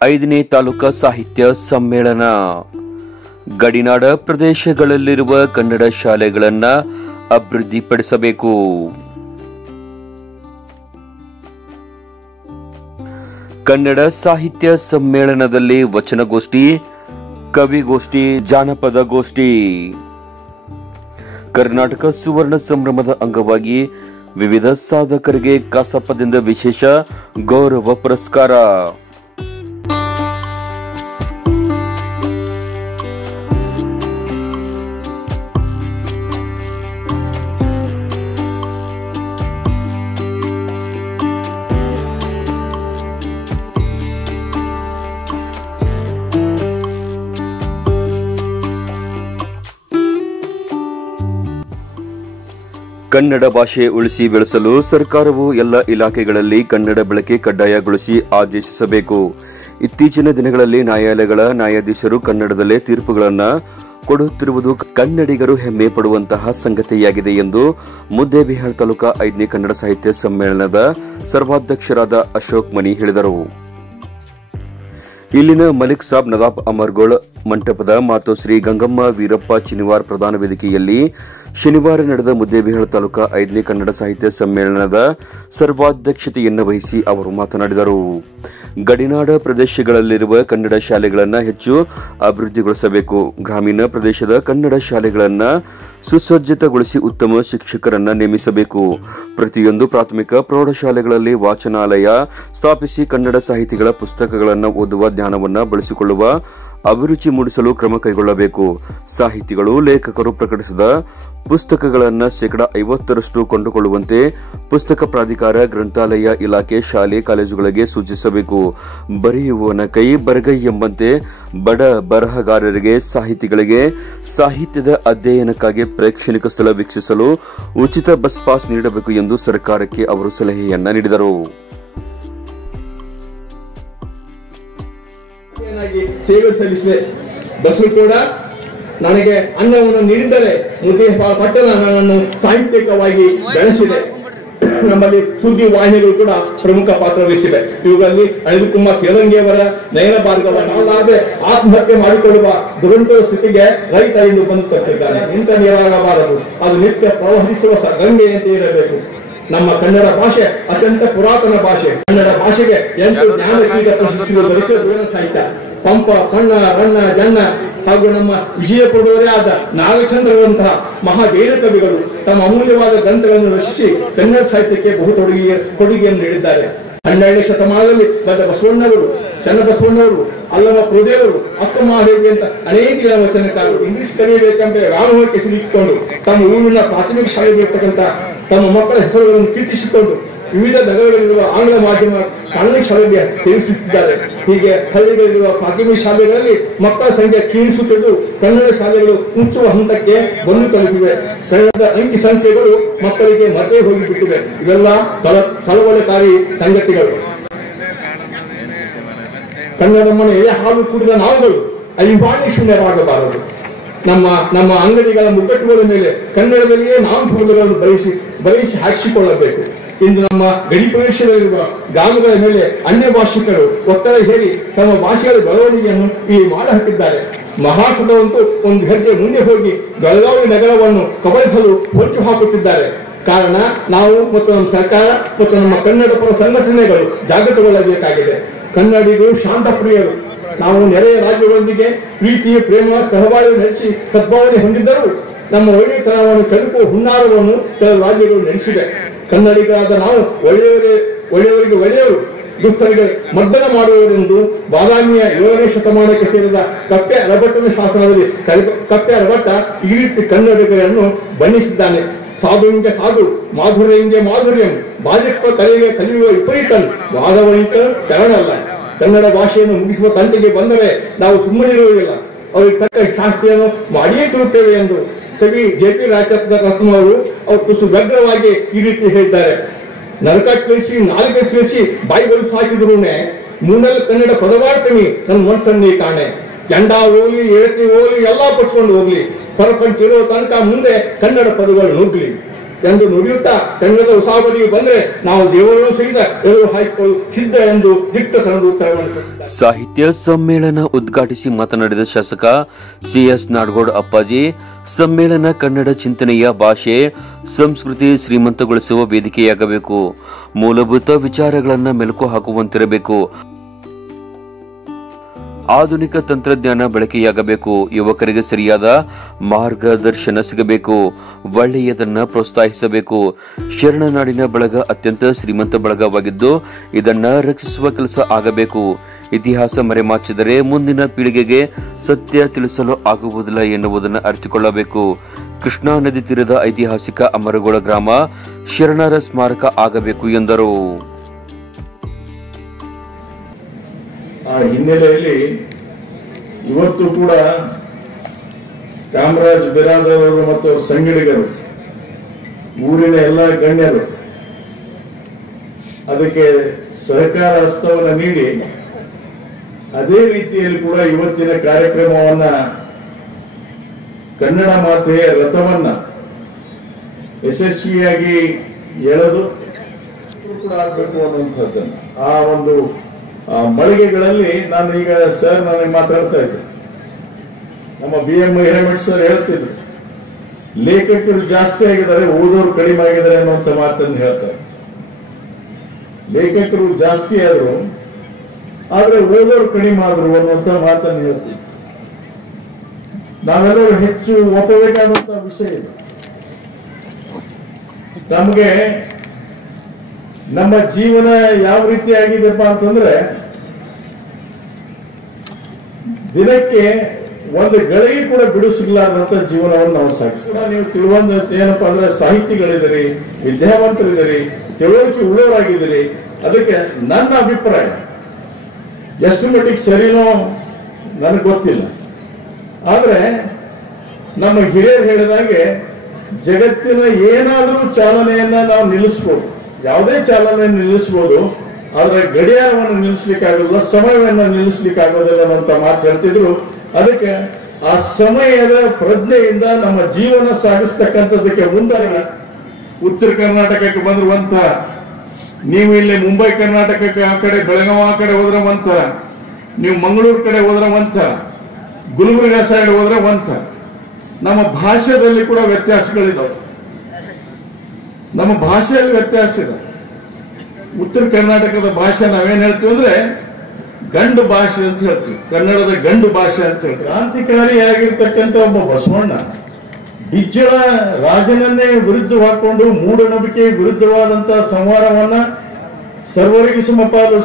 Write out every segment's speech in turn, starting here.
5ನೇ ತಾಲೂಕಾ ಸಾಹಿತ್ಯ ಸಮ್ಮೇಳನ. ಗಡಿನಾಡ ಪ್ರದೇಶಗಳಲ್ಲಿರುವ ಕನ್ನಡ ಶಾಲೆಗಳನ್ನು ಅಭಿವೃದ್ಧಿಪಡಿಸಬೇಕು. ಕನ್ನಡ ಸಾಹಿತ್ಯ ಸಮ್ಮೇಳನದಲ್ಲಿ ವಚನಗೋಷ್ಠಿ, ಕವಿಗೋಷ್ಠಿ, ಜಾನಪದ ಗೋಷ್ಠಿ. ಕರ್ನಾಟಕ ಸುವರ್ಣ ಸಂಭ್ರಮದ ಅಂಗವಾಗಿ ವಿವಿಧ ಸಾಧಕರಿಗೆ ಕಸಾಪದಿಂದ ವಿಶೇಷ ಗೌರವ ಪುರಸ್ಕಾರ. ಕನ್ನಡ ಭಾಷೆ ಉಳಿಸಿ ಬೆಳೆಸಲು ಸರ್ಕಾರವು ಎಲ್ಲ ಇಲಾಖೆಗಳಲ್ಲಿ ಕನ್ನಡ ಬಳಕೆ ಕಡ್ಡಾಯಗೊಳಿಸಿ ಆದೇಶಿಸಬೇಕು. ಇತ್ತೀಚಿನ ದಿನಗಳಲ್ಲಿ ನ್ಯಾಯಾಲಯಗಳ ನ್ಯಾಯಾಧೀಶರು ಕನ್ನಡದಲ್ಲೇ ತೀರ್ಪುಗಳನ್ನು ಕೊಡುತ್ತಿರುವುದು ಕನ್ನಡಿಗರು ಹೆಮ್ಮೆ ಪಡುವಂತಹ ಸಂಗತಿಯಾಗಿದೆ ಎಂದು ಮುದ್ದೇಬಿಹಾಳ್ ತಾಲೂಕಾ 5ನೇ ಕನ್ನಡ ಸಾಹಿತ್ಯ ಸಮ್ಮೇಳನದ ಸರ್ವಾಧ್ಯಕ್ಷರಾದ ಅಶೋಕ್ ಮನಿ ಹೇಳಿದರು. ಇಲ್ಲಿನ ಮಲಿಕ್ ಸಾಬ್ ನವಾಬ್ ಅಮರ್ಗೋಳ್ ಮಂಟಪದ ಮಾತು ಶ್ರೀ ಗಂಗಮ್ಮ ವೀರಪ್ಪ ಚಿನಿವಾರ್ ಪ್ರಧಾನ ವೇದಿಕೆಯಲ್ಲಿ ಶನಿವಾರ ನಡೆದ ಮುದ್ದೇಬಿಹಾಳ್ ತಾಲೂಕಾ 5ನೇ ಕನ್ನಡ ಸಾಹಿತ್ಯ ಸಮ್ಮೇಳನದ ಸರ್ವಾಧ್ಯಕ್ಷತೆಯನ್ನು ವಹಿಸಿ ಅವರು ಮಾತನಾಡಿದರು. ಗಡಿನಾಡ ಪ್ರದೇಶಗಳಲ್ಲಿರುವ ಕನ್ನಡ ಶಾಲೆಗಳನ್ನು ಹೆಚ್ಚು ಅಭಿವೃದ್ಧಿಗೊಳಿಸಬೇಕು. ಗ್ರಾಮೀಣ ಪ್ರದೇಶದ ಕನ್ನಡ ಶಾಲೆಗಳನ್ನು ಸುಸಜ್ಜಿತಗೊಳಿಸಿ ಉತ್ತಮ ಶಿಕ್ಷಕರನ್ನು ನೇಮಿಸಬೇಕು. ಪ್ರತಿಯೊಂದು ಪ್ರಾಥಮಿಕ ಪ್ರೌಢಶಾಲೆಗಳಲ್ಲಿ ವಾಚನಾಲಯ ಸ್ಥಾಪಿಸಿ ಕನ್ನಡ ಸಾಹಿತಿಗಳ ಪುಸ್ತಕಗಳನ್ನು ಓದುವ ಜ್ಞಾನವನ್ನು ಬಳಸಿಕೊಳ್ಳುವ ಅಭಿರುಚಿ ಮೂಡಿಸಲು ಕ್ರಮ ಕೈಗೊಳ್ಳಬೇಕು. ಸಾಹಿತಿಗಳು, ಲೇಖಕರು ಪ್ರಕಟಿಸಿದ ಪುಸ್ತಕಗಳನ್ನು 50% ಕೊಂಡುಕೊಳ್ಳುವಂತೆ ಪುಸ್ತಕ ಪ್ರಾಧಿಕಾರ, ಗ್ರಂಥಾಲಯ ಇಲಾಖೆ, ಶಾಲೆ ಕಾಲೇಜುಗಳಿಗೆ ಸೂಚಿಸಬೇಕು. ಬರೆಯುವವನ ಕೈ ಬರಗೈ ಎಂಬಂತೆ ಬಡ ಬರಹಗಾರರಿಗೆ, ಸಾಹಿತಿಗಳಿಗೆ ಸಾಹಿತ್ಯದ ಅಧ್ಯಯನಕ್ಕಾಗಿ ಪ್ರೇಕ್ಷಣಿಕ ಸ್ಥಳ ವೀಕ್ಷಿಸಲು ಉಚಿತ ಬಸ್ ಪಾಸ್ ನೀಡಬೇಕು ಎಂದು ಸರ್ಕಾರಕ್ಕೆ ಅವರು ಸಲಹೆಯನ್ನ ನೀಡಿದರು. ಸೇವೆ ಸಲ್ಲಿಸಿದೆ. ಬಸವ ಕೂಡ ನನಗೆ ಅನ್ನವನ್ನು ನೀಡಿದರೆ ಮುದ್ದೇಬಿಹಾಳ್ ಪಟ್ಟಣ ನನ್ನನ್ನು ಸಾಹಿತ್ಯಿಕವಾಗಿ ಬೆಳೆಸಿದೆ. ನಮ್ಮಲ್ಲಿ ಸುದ್ದಿ ವಾಹಿನಿಗಳು ಕೂಡ ಪ್ರಮುಖ ಪಾತ್ರ ವಹಿಸಿವೆ. ಇವುಗಳಲ್ಲಿ ಅನಿಲ್ ಕುಮಾರ್ ತೇಲಂಗಿಯವರ ನಯನ ಭಾರ್ಗವ ನಾಳೆ ಆತ್ಮಹತ್ಯೆ ಮಾಡಿಕೊಳ್ಳುವ ದುರಂತ ಸ್ಥಿತಿಗೆ ರೈತ ಎಂದು ಬಂದು ತಪ್ಪಿದ್ದಾನೆ. ಇಂಥ ನೀರಾಗಬಾರದು, ಅದು ನಿತ್ಯ ಪ್ರವಹಿಸುವ ಗಂಗೆಯಂತೆ ಇರಬೇಕು. ನಮ್ಮ ಕನ್ನಡ ಭಾಷೆ ಅತ್ಯಂತ ಪುರಾತನ ಭಾಷೆ. ಕನ್ನಡ ಭಾಷೆಗೆ 8 ಜ್ಞಾನಪೀಠ ಪ್ರಶಸ್ತಿಗಳು ದೊರೆತಿರುವ ಸಾಹಿತ್ಯ. ಪಂಪ, ಪಣ್ಣ, ರಣ್ಣ, ಜನ್ನ ಹಾಗೂ ನಮ್ಮ ವಿಜಯಪುರದವರೇ ಆದ ನಾಗಚಂದ್ರರಂತಹ ಮಹಾ ಜೈನ ಕವಿಗಳು ತಮ್ಮ ಅಮೂಲ್ಯವಾದ ಗ್ರಂಥಗಳನ್ನು ರಚಿಸಿ ಕನ್ನಡ ಸಾಹಿತ್ಯಕ್ಕೆ ಬಹು ಕೊಡುಗೆಯನ್ನು ನೀಡಿದ್ದಾರೆ. 12ನೇ ಶತಮಾನದಲ್ಲಿ ಬಂದ ಬಸವಣ್ಣವರು, ಚನ್ನಬಸವಣ್ಣವರು, ಅಲ್ಲಮ ಪ್ರಭುದೇವರು, ಅಕ್ಕ ಮಹಾದೇವಿ ಅಂತ ಅನೇಕ ವಚನಕಾರರು ಇಂಗ್ಲಿಷ್ ಕಲಿಯಬೇಕೆಂಬ ವ್ಯಾಮೋಹಕ್ಕೆ ಸಿಲುಕಿಕೊಂಡು ತಮ್ಮ ಊರಿನ ಪ್ರಾಥಮಿಕ ಶಾಲೆಗಳಿರ್ತಕ್ಕಂಥ ತಮ್ಮ ಮಕ್ಕಳ ಹೆಸರುಗಳನ್ನು ಕೀರ್ತಿಸಿಕೊಂಡು ವಿವಿಧ ನಗರಗಳಲ್ಲಿರುವ ಆಂಗ್ಲ ಮಾಧ್ಯಮ ಕಾನೂನು ಶಾಲೆಗೆ ಸೇರಿಸುತ್ತಿದ್ದಾರೆ. ಹೀಗೆ ಹಳ್ಳಿಗಳಲ್ಲಿರುವ ಪ್ರಾಥಮಿಕ ಶಾಲೆಗಳಲ್ಲಿ ಮಕ್ಕಳ ಸಂಖ್ಯೆ ಕ್ಷೀಣಿಸುತ್ತಿದ್ದು ಕನ್ನಡ ಶಾಲೆಗಳು ಮುಚ್ಚುವ ಹಂತಕ್ಕೆ ಬಂದು ತಲುಪಿವೆ. ಕನ್ನಡದ ಅಂಕಿ ಸಂಖ್ಯೆಗಳು ಮಕ್ಕಳಿಗೆ ಮಧ್ಯೆ ಹೋಗಿಬಿಟ್ಟಿವೆ. ಇವೆಲ್ಲ ಕಳವಳಕಾರಿ ಸಂಗತಿಗಳು. ಕನ್ನಡಮ್ಮನ ಎಲೆ ಹಾಲು ಕುಡಿದ ನಾವುಗಳು ಅವಿಭಾಣಿ ಶೂನ್ಯವಾಗಬಾರದು. ನಮ್ಮ ಅಂಗಡಿಗಳ ಮುಗ್ಗಟ್ಟುಗಳ ಮೇಲೆ ಕನ್ನಡದಲ್ಲಿಯೇ ನಾಮಫಲಕಗಳನ್ನು ಬರೆಸಿ ಹಾಕಿಸಿಕೊಳ್ಳಬೇಕು. ಇಂದು ನಮ್ಮ ಗಡಿ ಪ್ರದೇಶದಲ್ಲಿರುವ ಗ್ರಾಮಗಳ ಮೇಲೆ ಅನ್ಯ ಭಾಷಿಕರು ಒತ್ತಡ ಹೇರಿ ತಮ್ಮ ಭಾಷೆಗಳ ಬೆಳವಣಿಗೆಯನ್ನು ಈ ಮಾಡ ಹಾಕಿದ್ದಾರೆ. ಮಹಾರಾಷ್ಟ್ರದಂತೂ ಒಂದು ಹೆಜ್ಜೆ ಮುಂದೆ ಹೋಗಿ ಬೆಳಗಾವಿ ನಗರವನ್ನು ಕಬಳಿಸಲು ಹೊಂಚು ಹಾಕುತ್ತಿದ್ದಾರೆ. ಕಾರಣ ನಾವು ಮತ್ತು ನಮ್ಮ ಸರ್ಕಾರ ಮತ್ತು ನಮ್ಮ ಕನ್ನಡ ಪರ ಸಂಘಟನೆಗಳು ಜಾಗೃತಗೊಳ್ಳಬೇಕಾಗಿದೆ. ಕನ್ನಡಿಗರು ಶಾಂತ ಪ್ರಿಯರು. ನಾವು ನೆರೆಯ ರಾಜ್ಯಗಳೊಂದಿಗೆ ಪ್ರೀತಿ, ಪ್ರೇಮ, ಸಹಬಾಳ್ವೆ ನಡೆಸಿ ಸದ್ಭಾವನೆ ಹೊಂದಿದ್ದರೂ ನಮ್ಮ ಒಳ್ಳೆತನವನ್ನು ಕೆಡುಕುವ ಹುನ್ನಾರವನ್ನು ಕೆಲವು ರಾಜ್ಯಗಳು ನಡೆಸಿವೆ. ಕನ್ನಡಿಗರಾದ ನಾವು ಒಳ್ಳೆಯವರಿಗೆ ಒಳ್ಳೆಯವರು, ದುಷ್ಟರಿಗೆ ಮರ್ದನ ಮಾಡುವವರೆಂದು ಬಾದಾಮಿಯ 7ನೇ ಶತಮಾನಕ್ಕೆ ಸೇರಿದ ಕಪ್ಪೆ ಅರಭಟ್ಟನ ಶಾಸನದಲ್ಲಿ ಕಪ್ಪೆ ಅರಭಟ್ಟ ಈ ರೀತಿ ಕನ್ನಡಿಗರನ್ನು ಬಣ್ಣಿಸಿದ್ದಾನೆ. ಸಾಧುವಿಗೆ ಸಾಧು, ಮಾಧುರ್ಯಂಗೆ ಮಾಧುರ್ಯಂ, ಬಾಲಿಪ್ಪ ಕಲೆಗೆ ಕಲಿಯುವ ವಿಪರೀತನ್, ವಾದವಳಿತ ಶರಣಲ್ಲ. ಕನ್ನಡ ಭಾಷೆಯನ್ನು ಮುಗಿಸುವ ತಂಟೆಗೆ ಬಂದರೆ ನಾವು ಸುಮ್ಮನಿರುವುದಿಲ್ಲ, ಅವರಿಗೆ ತಕ್ಕ ಶಾಸ್ತ್ರಿಯನ್ನು ಮಾಡಿಯೇ ತಿರುತ್ತೇವೆ ಎಂದು ಕವಿ JP ರಾಜರತ್ನ ಅವರು ತುಸು ವ್ಯಗ್ರವಾಗಿ ಈ ರೀತಿ ಹೇಳಿದ್ದಾರೆ. ನರಕ ಕಳಿಸಿ, ನಾಲ್ಗೆ ಸೇರಿಸಿ ಬಾಯಿ ಬಲಿಸಿ ಹಾಕಿದ್ರು ಮೂನಲ್ಲಿ ಕನ್ನಡ ಪದವಾಡ್ತೀನಿ ನನ್ನ ಮನಸ್ಸನ್ನೇ ಕಾಣೆ. ಎಂಡ ಹೋಗ್ಲಿ, ಏಳತಿ ಹೋಗ್ಲಿ, ಎಲ್ಲಾ ಪಡ್ಸ್ಕೊಂಡು ಹೋಗ್ಲಿ, ಪರಪಂಚ ಇರೋ ತನಕ ಮುಂದೆ ಕನ್ನಡ ಪದಗಳು ನುಗ್ಲಿ. ಎಂದು ನುಡಿಯುತ್ತಾ ಕನ್ನಡದ ಉಸಾಬರಿಗೆ ಬಂದರೆ ನಾವು ದೇವರನ್ನು ಸಹಿತ ಎದುರು ಹಾಕಿಕೊಳ್ಳಲು ಸಿದ್ಧ ಎಂದು ದಿಟ್ಟ ತನ್ನದು ಉತ್ತರವನ್ನು. ಸಾಹಿತ್ಯ ಸಮ್ಮೇಳನ ಉದ್ಘಾಟಿಸಿ ಮಾತನಾಡಿದ ಶಾಸಕ ಸಿಎಸ್ ನಾಡಗೌಡ ಅಪ್ಪಾಜಿ, ಸಮ್ಮೇಳನ ಕನ್ನಡ ಚಿಂತನೆಯ ಭಾಷೆ ಸಂಸ್ಕೃತಿ ಶ್ರೀಮಂತಗೊಳಿಸುವ ವೇದಿಕೆಯಾಗಬೇಕು, ಮೂಲಭೂತ ವಿಚಾರಗಳನ್ನು ಮೆಲುಕು ಹಾಕುವಂತಿರಬೇಕು, ಆಧುನಿಕ ತಂತ್ರಜ್ಞಾನ ಬಳಕೆಯಾಗಬೇಕು, ಯುವಕರಿಗೆ ಸರಿಯಾದ ಮಾರ್ಗದರ್ಶನ ಸಿಗಬೇಕು, ಒಳ್ಳೆಯದನ್ನ ಪ್ರೋತ್ಸಾಹಿಸಬೇಕು. ಶರಣನಾಡಿನ ಬಳಗ ಅತ್ಯಂತ ಶ್ರೀಮಂತ ಬಳಗವಾಗಿದ್ದು ಇದನ್ನ ರಕ್ಷಿಸುವ ಕೆಲಸ ಆಗಬೇಕು. ಇತಿಹಾಸ ಮರೆಮಾಚಿದರೆ ಮುಂದಿನ ಪೀಳಿಗೆಗೆ ಸತ್ಯ ತಿಳಿಸಲು ಆಗುವುದಿಲ್ಲ ಎನ್ನುವುದನ್ನು ಅರಿತುಕೊಳ್ಳಬೇಕು. ಕೃಷ್ಣಾ ನದಿ ತೀರದ ಐತಿಹಾಸಿಕ ಅಮರಗೋಳ ಗ್ರಾಮ ಶರಣರ ಸ್ಮಾರಕ ಆಗಬೇಕು ಎಂದರು. ಆ ಹಿನ್ನೆಲೆಯಲ್ಲಿ ಇವತ್ತು ಕೂಡ ಕಾಮರಾಜ್ ಬಿರಾದರ್ ಅವರು ಮತ್ತು ಅವರ ಸಂಗಡಿಗರು, ಊರಿನ ಎಲ್ಲ ಗಣ್ಯರು ಅದಕ್ಕೆ ಸಹಕಾರ ಹಸ್ತವನ್ನು ನೀಡಿ ಅದೇ ರೀತಿಯಲ್ಲಿ ಕೂಡ ಇವತ್ತಿನ ಕಾರ್ಯಕ್ರಮವನ್ನ ಕನ್ನಡ ಮಾತೆಯ ರಥವನ್ನ ಯಶಸ್ವಿಯಾಗಿ ಎಳೆದು ಕೂಡ ಆಗಬೇಕು ಅನ್ನುವಂಥದ್ದನ್ನು ಆ ಒಂದು ಮಳಿಗೆಗಳಲ್ಲಿ ನಾನು ಈಗ ಸರ್ ನನಗೆ ಮಾತಾಡ್ತಾ ಇದ್ದೆ, ನಮ್ಮ BM ಹಿರೇಮಠ್ ಸರ್ ಹೇಳ್ತಿದ್ರು, ಲೇಖಕರು ಜಾಸ್ತಿ ಆಗಿದ್ದಾರೆ, ಓದೋರು ಕಡಿಮೆ ಆಗಿದ್ದಾರೆ ಅನ್ನುವಂಥ ಮಾತನ್ನು ಹೇಳ್ತಾರೆ. ಲೇಖಕರು ಜಾಸ್ತಿ ಆದ್ರು ಆದ್ರೆ ಓದೋರು ಕಡಿಮೆ ಆದ್ರು ಅನ್ನುವಂಥ ಮಾತನ್ನು ಹೇಳ್ತೀವಿ. ನಾವೆಲ್ಲರೂ ಹೆಚ್ಚು ಒಪ್ಪಬೇಕಾದಂತ ವಿಷಯ ಇದು. ನಮಗೆ ನಮ್ಮ ಜೀವನ ಯಾವ ರೀತಿ ಆಗಿದೆಪ್ಪ ಅಂತಂದ್ರೆ, ದಿನಕ್ಕೆ ಒಂದು ಗಳಿಗೆ ಕೂಡ ಬಿಡು ಸಿಗಲಾರ್ದಂತ ಜೀವನವನ್ನು ನಾವು ಸಾಗಿಸ್ತೀವಿ. ನೀವು ತಿಳುವಂತ ಏನಪ್ಪಾ ಅಂದ್ರೆ, ಸಾಹಿತಿಗಳಿದ್ದೀರಿ, ವಿದ್ಯಾವಂತರಿದ್ದೀರಿ, ತಿಳುವಳಿಕೆ ಉಳ್ಳವರಾಗಿದ್ದೀರಿ. ಅದಕ್ಕೆ ನನ್ನ ಅಭಿಪ್ರಾಯ ಎಷ್ಟು ಮಟ್ಟಿಗೆ ಸರಿನೋ ನನಗೆ ಗೊತ್ತಿಲ್ಲ, ಆದ್ರೆ ನಮ್ಮ ಹಿರಿಯರು ಹೇಳಿದಾಗೆ ಜಗತ್ತಿನ ಏನಾದರೂ ಚಾಲನೆಯನ್ನ ನಾವು ನಿಲ್ಲಿಸ್ಬೋದು, ಯಾವುದೇ ಚಾಲನೆ ನಿಲ್ಲಿಸಬಹುದು, ಆದ್ರೆ ಗಡಿಯಾರವನ್ನು ನಿಲ್ಲಿಸ್ಲಿಕ್ಕಾಗೋದಿಲ್ಲ, ಸಮಯವನ್ನು ನಿಲ್ಲಿಸ್ಲಿಕ್ಕಾಗೋದಿಲ್ಲ ಅಂತ ಮಾತು ಹೇಳ್ತಿದ್ರು. ಅದಕ್ಕೆ ಆ ಸಮಯದ ಪ್ರಜ್ಞೆಯಿಂದ ನಮ್ಮ ಜೀವನ ಸಾಗಿಸ್ತಕ್ಕಂಥದ್ದಕ್ಕೆ ಮುಂದಾಗಿ ಉತ್ತರ ಕರ್ನಾಟಕಕ್ಕೆ ಬಂದಿರುವಂತ, ನೀವು ಇಲ್ಲಿ ಮುಂಬೈ ಕರ್ನಾಟಕಕ್ಕೆ ಆ ಕಡೆ ಬೆಳಗಾವಿ ಆ ಕಡೆ ಹೋದ್ರೆ ಒಂಥರ, ನೀವು ಮಂಗಳೂರು ಕಡೆ ಹೋದ್ರೆ ಒಂಥರ, ಗುಲ್ಬರ್ಗಾ ಸೈಡ್ ಹೋದ್ರೆ ಒಂಥರ. ನಮ್ಮ ಭಾಷೆಯಲ್ಲಿ ಕೂಡ ವ್ಯತ್ಯಾಸಗಳಿದಾವೆ, ನಮ್ಮ ಭಾಷೆಯಲ್ಲಿ ವ್ಯತ್ಯಾಸ ಇದೆ. ಉತ್ತರ ಕರ್ನಾಟಕದ ಭಾಷೆ ನಾವೇನ್ ಹೇಳ್ತೀವಿ ಅಂದ್ರೆ ಗಂಡು ಭಾಷೆ ಅಂತ ಹೇಳ್ತೀವಿ, ಕನ್ನಡದ ಗಂಡು ಭಾಷೆ ಅಂತ ಹೇಳ್ತೀವಿ. ಕ್ರಾಂತಿಕಾರಿಯಾಗಿರ್ತಕ್ಕಂಥ ಒಬ್ಬ ಬಸವಣ್ಣ ಬಿಜ್ಜಳ ರಾಜನನ್ನೇ ವಿರುದ್ಧ ಹಾಕೊಂಡು ಮೂಢನಂಬಿಕೆ ವಿರುದ್ಧವಾದಂತಹ ಸಂವಾರವನ್ನ ಸರ್ವರಿಗೂ ಸಮಪಾಲು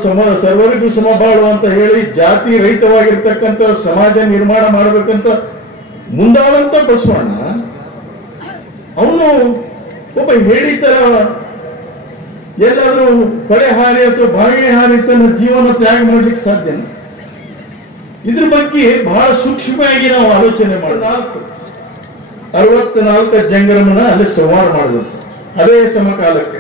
ಸರ್ವರಿಗೂ ಸಮಬಾಳು ಅಂತ ಹೇಳಿ ಜಾತಿ ರಹಿತವಾಗಿರ್ತಕ್ಕಂಥ ಸಮಾಜ ನಿರ್ಮಾಣ ಮಾಡಬೇಕಂತ ಮುಂದಾದಂತ ಬಸವಣ್ಣ ಅವನು ಒಬ್ಬ ಹೇಳಿತರ ಎಲ್ಲಾದ್ರೂ ಕೊಳೆ ಹಾನಿ ಅಥವಾ ಬಾವಿಗೆ ಹಾನಿ ತನ್ನ ಜೀವನ ತ್ಯಾಗ ಮಾಡ್ಲಿಕ್ಕೆ ಸಾಧ್ಯ. ಇದ್ರ ಬಗ್ಗೆ ಬಹಳ ಸೂಕ್ಷ್ಮವಾಗಿ ನಾವು ಆಲೋಚನೆ ಮಾಡಿದ 64 ಜಂಗಮನ ಅಲ್ಲಿ ಸಂವಾರ ಮಾಡಿದಂತ ಅದೇ ಸಮಕಾಲಕ್ಕೆ,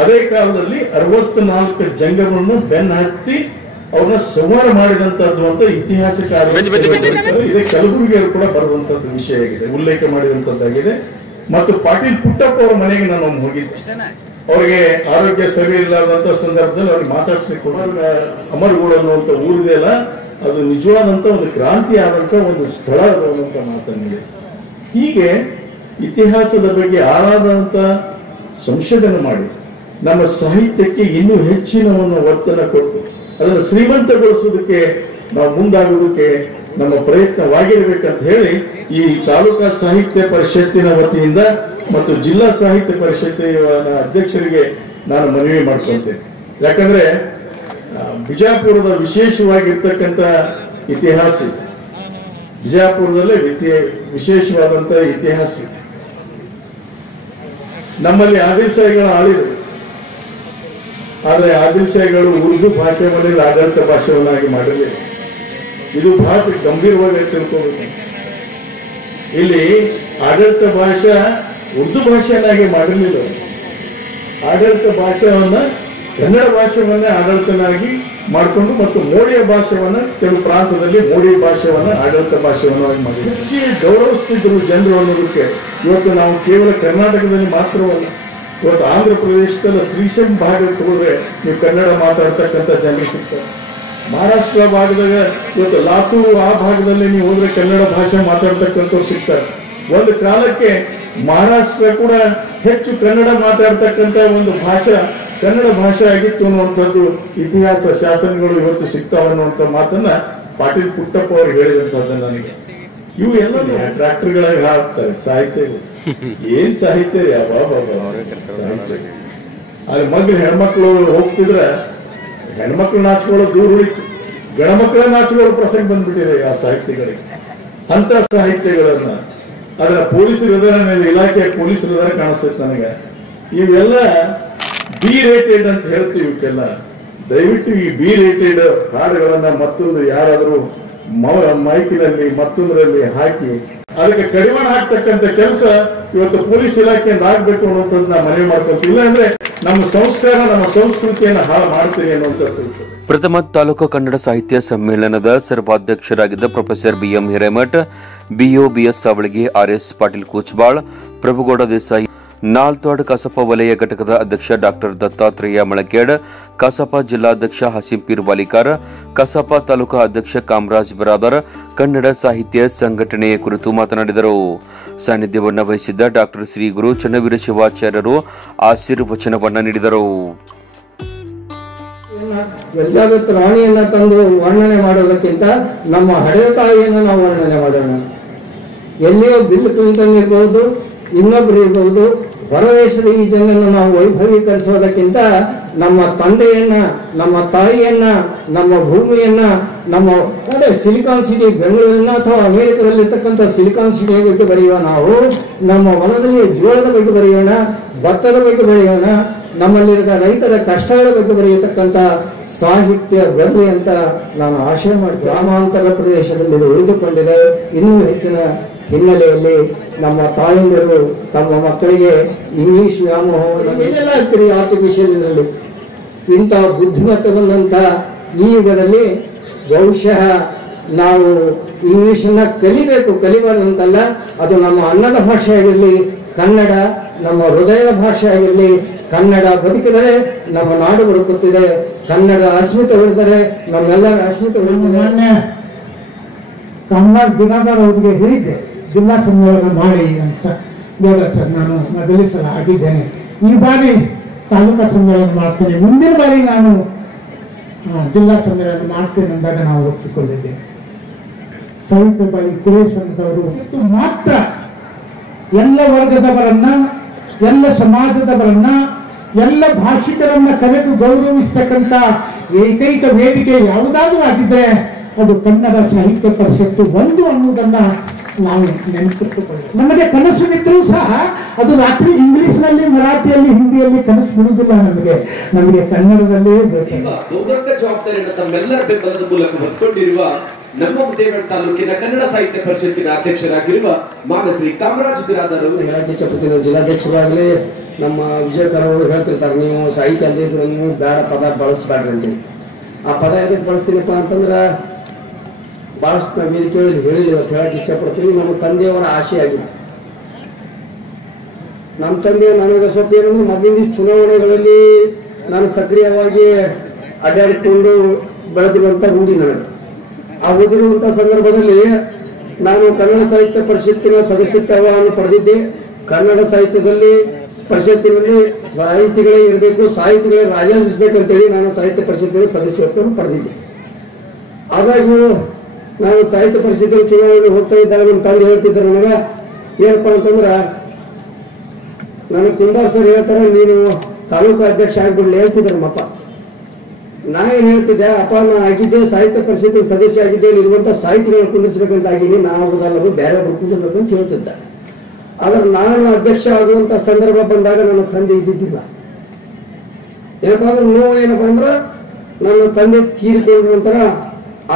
ಅದೇ ಕಾಲದಲ್ಲಿ 64 ಜಂಗಮನ್ನು ಬೆನ್ನ ಹತ್ತಿ ಅವ್ರನ್ನ ಸಂವಾರ ಮಾಡಿದಂತದ್ದು ಅಂತ ಇತಿಹಾಸಕಾರರು ಇದೇ ಕಲಬುರಗಿಯವರು ಕೂಡ ಬರೆದಂತದ್ದು ವಿಷಯ ಆಗಿದೆ, ಉಲ್ಲೇಖ ಮಾಡಿದಂತದ್ದಾಗಿದೆ. ಮತ್ತು ಪಾಟೀಲ್ ಪುಟ್ಟಪ್ಪ ಅವರ ಮನೆಗೆ ನಾನು ಹೋಗಿದ್ದೆ, ಅವ್ರಿಗೆ ಆರೋಗ್ಯ ಸರಿ ಇಲ್ಲದಂತ ಸಂದರ್ಭದಲ್ಲಿ ಅವ್ರಿಗೆ ಮಾತಾಡ್ಸ್ಲಿಕ್ಕೆ ಅಮರಗೋಳ ಅನ್ನುವಂಥ ಊರಿದೆಯಲ್ಲ, ಅದು ನಿಜವಾದಂತ ಒಂದು ಕ್ರಾಂತಿ ಆದಂತ ಒಂದು ಸ್ಥಳ ಅನ್ನುವಂಥ ಮಾತನ್ನಿದೆ. ಹೀಗೆ ಇತಿಹಾಸದ ಬಗ್ಗೆ ಆಳಾದಂತ ಸಂಶೋಧನೆ ಮಾಡಿ ನಮ್ಮ ಸಾಹಿತ್ಯಕ್ಕೆ ಇನ್ನೂ ಹೆಚ್ಚಿನ ಒಂದು ಒತ್ತನ್ನು ಕೊಟ್ಟು ಅದನ್ನು ಶ್ರೀಮಂತಗೊಳಿಸೋದಕ್ಕೆ ನಾವು ಮುಂದಾಗೋದಕ್ಕೆ ನಮ್ಮ ಪ್ರಯತ್ನವಾಗಿರ್ಬೇಕಂತ ಹೇಳಿ ಈ ತಾಲೂಕಾ ಸಾಹಿತ್ಯ ಪರಿಷತ್ತಿನ ವತಿಯಿಂದ ಮತ್ತು ಜಿಲ್ಲಾ ಸಾಹಿತ್ಯ ಪರಿಷತ್ತಿನ ಅಧ್ಯಕ್ಷರಿಗೆ ನಾನು ಮನವಿ ಮಾಡ್ಕೊಳ್ತೇನೆ. ಯಾಕಂದ್ರೆ ಬಿಜಾಪುರದ ವಿಶೇಷವಾಗಿರ್ತಕ್ಕಂಥ ಇತಿಹಾಸ ಇದೆ, ಬಿಜಾಪುರದಲ್ಲೇ ವಿಶೇಷವಾದಂತ ಇತಿಹಾಸ ಇದೆ. ನಮ್ಮಲ್ಲಿ ಆದಿಲ್ಶಾಹಿಗಳು ಆಳಿದರು, ಆದ್ರೆ ಆದಿಲ್ಶಾಹಿಗಳು ಉರ್ದು ಭಾಷೆಯಲ್ಲಿ ಆಡಳಿತ ಭಾಷೆಯನ್ನಾಗಿ ಮಾಡಿರಲಿಲ್ಲ. ಇದು ಬಹಳ ಗಂಭೀರವಾಗಿ ತಿಳ್ಕೋಬೇಕು. ಇಲ್ಲಿ ಆಡಳಿತ ಭಾಷೆ ಉರ್ದು ಭಾಷೆಯನ್ನಾಗಿ ಮಾಡಿರಲಿಲ್ಲ, ಆಡಳಿತ ಭಾಷೆಯನ್ನ ಕನ್ನಡ ಭಾಷೆಯನ್ನೇ ಆಡಳಿತನಾಗಿ ಮಾಡಿಕೊಂಡು ಮತ್ತು ಮೋಡಿಯ ಭಾಷೆಯನ್ನು ಕೆಲವು ಪ್ರಾಂತದಲ್ಲಿ ಮೋಡಿ ಭಾಷೆಯನ್ನು ಆಡಳಿತ ಭಾಷೆಯನ್ನು ಮಾಡಿ ಹೆಚ್ಚಿ ಗೌರವಿಸ್ತಿದ್ರು ಜನರು ಅನ್ನೋದಕ್ಕೆ ಇವತ್ತು ನಾವು ಕೇವಲ ಕರ್ನಾಟಕದಲ್ಲಿ ಮಾತ್ರವಲ್ಲ, ಇವತ್ತು ಆಂಧ್ರ ಪ್ರದೇಶದಲ್ಲಿ ಶ್ರೀಶೈಲ ಭಾಗ ತಗೊಂಡ್ರೆ ನೀವು ಕನ್ನಡ ಮಾತಾಡ್ತಕ್ಕಂಥ ಜನರು ಸಿಗ್ತಾರೆ. ಮಹಾರಾಷ್ಟ್ರ ಭಾಗದಾಗ ಇವತ್ತು ಲಾತೂರು ಆ ಭಾಗದಲ್ಲಿ ನೀವು ಹೋದ್ರೆ ಕನ್ನಡ ಭಾಷೆ ಮಾತಾಡ್ತಕ್ಕಂಥವ್ರು ಸಿಗ್ತಾರೆ. ಒಂದು ಕಾಲಕ್ಕೆ ಮಹಾರಾಷ್ಟ್ರ ಕೂಡ ಹೆಚ್ಚು ಕನ್ನಡ ಮಾತಾಡ್ತಕ್ಕಂಥ ಒಂದು ಭಾಷೆ ಕನ್ನಡ ಭಾಷೆ ಆಗಿತ್ತು ಅನ್ನುವಂಥದ್ದು ಇತಿಹಾಸ ಶಾಸನಗಳು ಇವತ್ತು ಸಿಗ್ತಾವ ಅನ್ನುವಂಥ ಮಾತನ್ನ ಪಾಟೀಲ್ ಪುಟ್ಟಪ್ಪ ಅವರು ಹೇಳಿದಂಥದ್ದು ನನಗೆ. ಇವು ಎಲ್ಲ ಟ್ರ್ಯಾಕ್ಟರ್ಗಳಾಗಿ ಹಾಕ್ತಾರೆ ಸಾಹಿತ್ಯ. ಏನ್ ಸಾಹಿತ್ಯ ರೀ ಸಾಹಿತ್ಯ. ಅಲ್ಲಿ ಮಗ್ಳು ಹೆಣ್ಮಕ್ಳು ಹೋಗ್ತಿದ್ರೆ ಹೆಣ್ಮಕ್ಳು ನಾಚ್ಕೊಳ್ಳೋ ದೂರ ಉಳಿತು, ಗಣಮಕ್ಕಳ ನಾಚ್ಕೊಳ್ಳೋ ಪ್ರಸಂಗ ಬಂದ್ಬಿಟ್ಟಿದೆ ಆ ಸಾಹಿತ್ಯಗಳಿಗೆ. ಅಂತ ಸಾಹಿತ್ಯಗಳನ್ನ ಅದರ ಪೊಲೀಸರು ಇಲಾಖೆಯ ಪೊಲೀಸರ ಕಾಣಿಸ್ತೈತೆ ನನಗೆ. ಇವೆಲ್ಲ ಬಿ ರೇಟೆಡ್ ಅಂತ ಹೇಳ್ತೀವಿ. ಇವಕ್ಕೆಲ್ಲ ದಯವಿಟ್ಟು ಈ ಬಿ ರೇಟೆಡ್ ಹಾಡುಗಳನ್ನ ಮತ್ತೊಂದು ಯಾರಾದರೂ ಮೈಕಿನಲ್ಲಿ ಮತ್ತೊಂದರಲ್ಲಿ ಹಾಕಿ ಅದಕ್ಕೆ ಕಡಿವಾಣ ಹಾಕ್ತಕ್ಕಂಥ ಕೆಲಸ ಇವತ್ತು ಪೊಲೀಸ್ ಇಲಾಖೆಯಿಂದ ಆಗ್ಬೇಕು ಅನ್ನುವಂಥದ್ದು ನಾವು ಮನವಿ ಮಾಡ್ಕೊಳ್ತೀವಿ. ಇಲ್ಲ ಅಂದ್ರೆ ನಮ್ಮ ಸಂಸ್ಕಾರ ನಮ್ಮ ಸಂಸ್ಕೃತಿಯನ್ನು ಹಾಳು ಮಾಡ್ತೀವಿ ಅನ್ನುವಂಥದ್ದು. ಪ್ರಥಮ ತಾಲೂಕು ಕನ್ನಡ ಸಾಹಿತ್ಯ ಸಮ್ಮೇಳನದ ಸರ್ವಾಧ್ಯಕ್ಷರಾಗಿದ್ದ professor BM Hiremath, BO BS Savalagi, RS Patil Kuchbal, Prabhugouda Desai, Naltad Kasapa ವಲಯ ಘಟಕದ ಅಧ್ಯಕ್ಷ ಡಾಕ್ಟರ್ ದತ್ತಾತ್ರೇಯ ಮಳಕೇಡ್, ಕಸಪ ಜಿಲ್ಲಾಧ್ಯಕ್ಷ ಹಸೀಂ ಪೀರ್ ವಾಲಿಕಾರ್, ಕಸಪ ತಾಲೂಕಾ ಅಧ್ಯಕ್ಷ ಕಾಮರಾಜ್ ಬರಾದರ್ ಕನ್ನಡ ಸಾಹಿತ್ಯ ಸಂಘಟನೆಯ ಕುರಿತು ಮಾತನಾಡಿದರು. ಸಾನ್ನಿಧ್ಯವನ್ನು ವಹಿಸಿದ್ದ ಡಾಕ್ಟರ್ ಶ್ರೀ ಗುರು ಚನ್ನವೀರ ಶಿವಾಚಾರ್ಯರು ಆಶೀರ್ವಚನವನ್ನು ನೀಡಿದರು. ಎಲಿಜಾಬೆತ್ ರಾಣಿಯನ್ನ ತಂದು ವರ್ಣನೆ ಮಾಡೋದಕ್ಕಿಂತ ನಮ್ಮ ಹಡೆಯ ತಾಯಿಯನ್ನು ನಾವು ವರ್ಣನೆ ಮಾಡೋಣ. ಎಲ್ಲಿಯೋ ಬಿಲ್ ಕ್ಲಿಂಟನ್ ಇರಬಹುದು, ಇನ್ನೊಬ್ರು ಇರಬಹುದು, ಹೊರದೇಶದ ಈ ಜನರನ್ನು ನಾವು ವೈಭವೀಕರಿಸೋದಕ್ಕಿಂತ ನಮ್ಮ ತಂದೆಯನ್ನ, ನಮ್ಮ ತಾಯಿಯನ್ನ, ನಮ್ಮ ಭೂಮಿಯನ್ನ, ನಮ್ಮ ಸಿಲಿಕಾನ್ ಸಿಟಿ ಬೆಂಗಳೂರಿನ ಅಥವಾ ಅಮೆರಿಕದಲ್ಲಿರ್ತಕ್ಕಂಥ ಸಿಲಿಕಾನ್ ಸಿಟಿಯ ಬಗ್ಗೆ ಬರೆಯುವ ನಾವು ನಮ್ಮ ಹೊಲದಲ್ಲಿ ಜೋಳದ ಬಗ್ಗೆ ಬರೆಯೋಣ, ಭತ್ತದ ಬಗ್ಗೆ ಬರೆಯೋಣ, ನಮ್ಮಲ್ಲಿರುವ ರೈತರ ಕಷ್ಟಗಳ ಬಗ್ಗೆ ಬರೆಯತಕ್ಕಂಥ ಸಾಹಿತ್ಯ ಬರಲಿ ಅಂತ ನಾನು ಆಶೆ ಮಾಡ್ತೀನಿ. ಗ್ರಾಮಾಂತರ ಪ್ರದೇಶದಲ್ಲಿ ಇದು ಉಳಿದುಕೊಂಡಿದೆ. ಇನ್ನೂ ಹೆಚ್ಚಿನ ಹಿನ್ನೆಲೆಯಲ್ಲಿ ನಮ್ಮ ತಾಯಂದಿರು ತಮ್ಮ ಮಕ್ಕಳಿಗೆ ಇಂಗ್ಲಿಷ್ ವ್ಯಾಮೋಹವನ್ನು ಏನೆಲ್ಲ ಆಗ್ತೀರಿ ಆರ್ಟಿಫಿಷಿಯಲ್ ಇದರಲ್ಲಿ. ಇಂಥ ಬುದ್ಧಿಮತ್ತೆ ಬಂದಂಥ ಈ ಯುಗದಲ್ಲಿ ಬಹುಶಃ ನಾವು ಇಂಗ್ಲಿಷನ್ನ ಕಲಿಬೇಕು, ಕಲಿಬಾರ್ದಂತಲ್ಲ. ಅದು ನಮ್ಮ ಅನ್ನದ ಭಾಷೆ ಆಗಿರಲಿ, ಕನ್ನಡ ನಮ್ಮ ಹೃದಯದ ಭಾಷೆ ಆಗಿರಲಿ. ಕನ್ನಡ ಬದುಕಿದರೆ ನಮ್ಮ ನಾಡು ಬದುಕುತ್ತಿದೆ, ಕನ್ನಡ ಅಸ್ಮಿತೆ ಉಳಿದರೆ ನಮ್ಮೆಲ್ಲರ ಅಸ್ಮಿತೆ ಉಳಿದಿದೆ. ಮಾನ್ಯ ಕಾಮರಾಜ್ ಬಿರಾದಾರ್ ಅವರಿಗೆ ಹೇಳಿದ್ದೆ ಜಿಲ್ಲಾ ಸಮ್ಮೇಳನ ಮಾಡಿ ಅಂತ. ಸರ್ ನಾನು ಮೊದಲೇ ಸಲ ಆಗಿದ್ದೇನೆ, ಈ ಬಾರಿ ತಾಲೂಕಾ ಸಮ್ಮೇಳನ ಮಾಡ್ತೇನೆ, ಮುಂದಿನ ಬಾರಿ ನಾನು ಜಿಲ್ಲಾ ಸಮ್ಮೇಳನ ಮಾಡ್ತೇನೆ ಅಂದಾಗ ನಾವು ಒಪ್ಪಿಕೊಂಡಿದ್ದೇವೆ. ಸಾಹಿತ್ಯ ಬಾಯಿ ಕುಲೇ ಸಂಘದವರು ಮಾತ್ರ ಎಲ್ಲ ವರ್ಗದವರನ್ನ, ಎಲ್ಲ ಸಮಾಜದವರನ್ನ, ಎಲ್ಲ ಭಾಷಿಕರನ್ನ ಕರೆದು ಗೌರವಿಸ್ತಕ್ಕಂಥ ಏಕೈಕ ವೇದಿಕೆ ಯಾವುದಾದ್ರೂ ಆಗಿದ್ರೆ ಅದು ಕನ್ನಡ ಸಾಹಿತ್ಯ ಪರಿಷತ್ತು ಒಂದು ಅನ್ನುವುದನ್ನ ನಾವು ನೆನಪಿಟ್ಟುಕೊಳ್ಳಿ. ನಮಗೆ ಕನಸು ಬಿದ್ದರೂ ಸಹ ಅದು ರಾತ್ರಿ ಇಂಗ್ಲಿಷ್ನಲ್ಲಿ, ಮರಾಠಿಯಲ್ಲಿ, ಹಿಂದಿಯಲ್ಲಿ ಕನಸು ಬಿಡುವುದಿಲ್ಲ. ನಮಗೆ ಕನ್ನಡದಲ್ಲೇ ಬೇಕಾಗಿದೆ. ದೊಡ್ಡ ಜವಾಬ್ದಾರಿಯನ್ನು ತಮ್ಮೆಲ್ಲರ ಬೆಂಬಲದ ಮೂಲಕ ಹೊತ್ಕೊಂಡಿರುವ ನಮ್ಮ ಮುದ್ದೇಬೇಡ ತಾಲೂಕಿನ ಕನ್ನಡ ಸಾಹಿತ್ಯ ಪರಿಷತ್ತಿನ ಅಧ್ಯಕ್ಷರಾಗಿರುವ ಮಾನಶ್ರೀ ಕಾಮರಾಜ್ ಬಿರಾದಾರ್ ಅವರು ಹೇಳಕ್ಕೆ ಜಿಲ್ಲಾಧ್ಯಕ್ಷರಾಗಲಿ ನಮ್ಮ ವಿಜಯಕರ್ ಅವರು ಹೇಳ್ತಿರ್ತಾರೆ, ನೀವು ಸಾಹಿತ್ಯ ಅಲ್ಲಿದ್ರು ನೀವು ಬೇಡ ಪದ ಬಳಸಬೇಡ್ರಿ ಅಂತೇಳಿ. ಆ ಪದ ಎದಕ್ಕೆ ಬಳಸ್ತೀನಪ್ಪ ಅಂತಂದ್ರೆ ಭಾಳಷ್ಟು ನಾವು ವೇದಿಕೆಗಳಲ್ಲಿ ಹೇಳಿಲ್ಲ, ಇವತ್ತು ಹೇಳಕ್ಕೆ ಇಚ್ಛಪಡ್ತೀನಿ. ನಮ್ಮ ತಂದೆಯವರ ಆಸೆ ಆಗಿತ್ತು. ನಮ್ಮ ತಂದೆ ನನಗೆ ಸ್ವಲ್ಪ ಏನಂದ್ರೆ ಮೊದಲಿನ ಚುನಾವಣೆಗಳಲ್ಲಿ ನಾನು ಸಕ್ರಿಯವಾಗಿ ಅಡ್ಡಾಡಿಕೊಂಡು ಬೆಳೆದಿರುವಂಥ ರೂಢಿ ನನಗೆ. ಆ ಓದಿರುವಂಥ ಸಂದರ್ಭದಲ್ಲಿ ನಾನು ಕನ್ನಡ ಸಾಹಿತ್ಯ ಪರಿಷತ್ತಿನ ಸದಸ್ಯತ್ವವನ್ನು ಪಡೆದಿದ್ದೆ. ಕನ್ನಡ ಸಾಹಿತ್ಯದಲ್ಲಿ ಪರಿಷತ್ತಿನಲ್ಲಿ ಸಾಹಿತಿಗಳೇ ಇರಬೇಕು, ಸಾಹಿತಿಗಳೇ ರಾಜಿಸಬೇಕಂತೇಳಿ ನಾನು ಸಾಹಿತ್ಯ ಪರಿಷತ್ತಿನ ಸದಸ್ಯತ್ವವನ್ನು ಪಡೆದಿದ್ದೆ. ಆದಾಗ್ಯೂ ನಾನು ಸಾಹಿತ್ಯ ಪರಿಷತ್ತಿನ ಚುನಾವಣೆಗೆ ಹೋಗ್ತಾ ಇದ್ದಾಗ ನಮ್ಮ ತಂದೆ ಹೇಳ್ತಿದ್ದಾರೆ ನನಗೆ, ಏನಪ್ಪ ಅಂತಂದ್ರೆ ನನಗೆ ಕುಂಬಾರ್ ಸರ್ ಹೇಳ್ತಾರೆ ನೀನು ತಾಲೂಕು ಅಧ್ಯಕ್ಷ ಆಗ್ಬಿಡ್ಲಿ ಹೇಳ್ತಿದ್ದಾರೆ ನಮ್ಮಪ್ಪ. ನಾ ಏನು ಹೇಳ್ತಿದ್ದೆ, ಅಪ್ಪ ನಾ ಆಗಿದ್ದೆ ಸಾಹಿತ್ಯ ಪರಿಷತ್ತಿನ ಸದಸ್ಯ ಆಗಿದ್ದೆ, ಇರುವಂಥ ಸಾಹಿತಿಗಳನ್ನ ಕುಂದಿಸ್ಬೇಕಂತ ಆಗಿನಿ, ನಾ ಆಗೋದಲ್ಲದು ಬೇರೆ ಕುಂದಿರ್ಬೇಕು ಅಂತ ಹೇಳ್ತಿದ್ದೆ. ಆದ್ರೆ ನಾನು ಅಧ್ಯಕ್ಷ ಆಗುವಂಥ ಸಂದರ್ಭ ಬಂದಾಗ ನನ್ನ ತಂದೆ ಇದ್ದಿದ್ದಿಲ್ಲ. ಏನಪ್ಪ ಅಂದ್ರೆ ನೋವು ಏನಪ್ಪ ಅಂದ್ರೆ ನನ್ನ ತಂದೆ ತೀರಿಕೊಂಡ್ರ ನಂತರ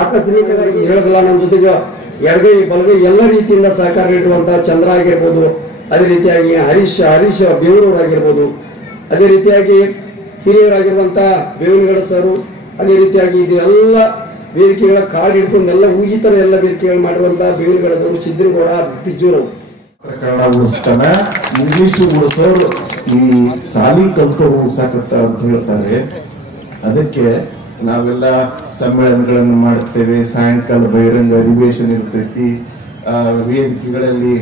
ಆಕಸ್ಮಿಕವಾಗಿ ಹೇಳೋದಿಲ್ಲ, ನನ್ನ ಜೊತೆಗೆ ಎಡಗೈ ಬಲಗೈ ಎಲ್ಲ ರೀತಿಯಿಂದ ಸಹಕಾರ ನೀಡುವಂಥ ಚಂದ್ರ ಆಗಿರ್ಬೋದು, ಅದೇ ರೀತಿಯಾಗಿ ಹರೀಶ್ ಬೇವೂರವರಾಗಿರ್ಬೋದು, ಅದೇ ರೀತಿಯಾಗಿ ಹಿರಿಯರಾಗಿರುವಂಥ ಬೇವಿನಗಡ ಸರು, ಅದೇ ರೀತಿಯಾಗಿ ಇದೆಲ್ಲ ವೇದಿಕೆಗಳ ಕಾರ್ಡ್ ಹಿಡ್ಕೊಂಡು ಎಲ್ಲ ಈ ಥರ ಎಲ್ಲ ವೇದಿಕೆಗಳು ಮಾಡುವಂಥ ಬೇವಿನಗಡದವರು, ಸಿದ್ದನಗೌಡ, ಬಿಜ್ಜೂರವರು ಕನ್ನಡ ಉಳಿಸ್ತಾನ, ಇಂಗ್ಲಿಷ್ ಉಳಿಸೋರು ಈ ಸಾಲಿ ಕಲ್ತು ಉಳಿಸಾಕತ್ತ ಅಂತ ಹೇಳ್ತಾರೆ. ಅದಕ್ಕೆ ನಾವೆಲ್ಲ ಸಮ್ಮೇಳನಗಳನ್ನು ಮಾಡ್ತೇವೆ. ಸಾಯಂಕಾಲ ಬಹಿರಂಗ ಅಧಿವೇಶನ ಇರ್ತೈತಿ, ವೇದಿಕೆಗಳಲ್ಲಿ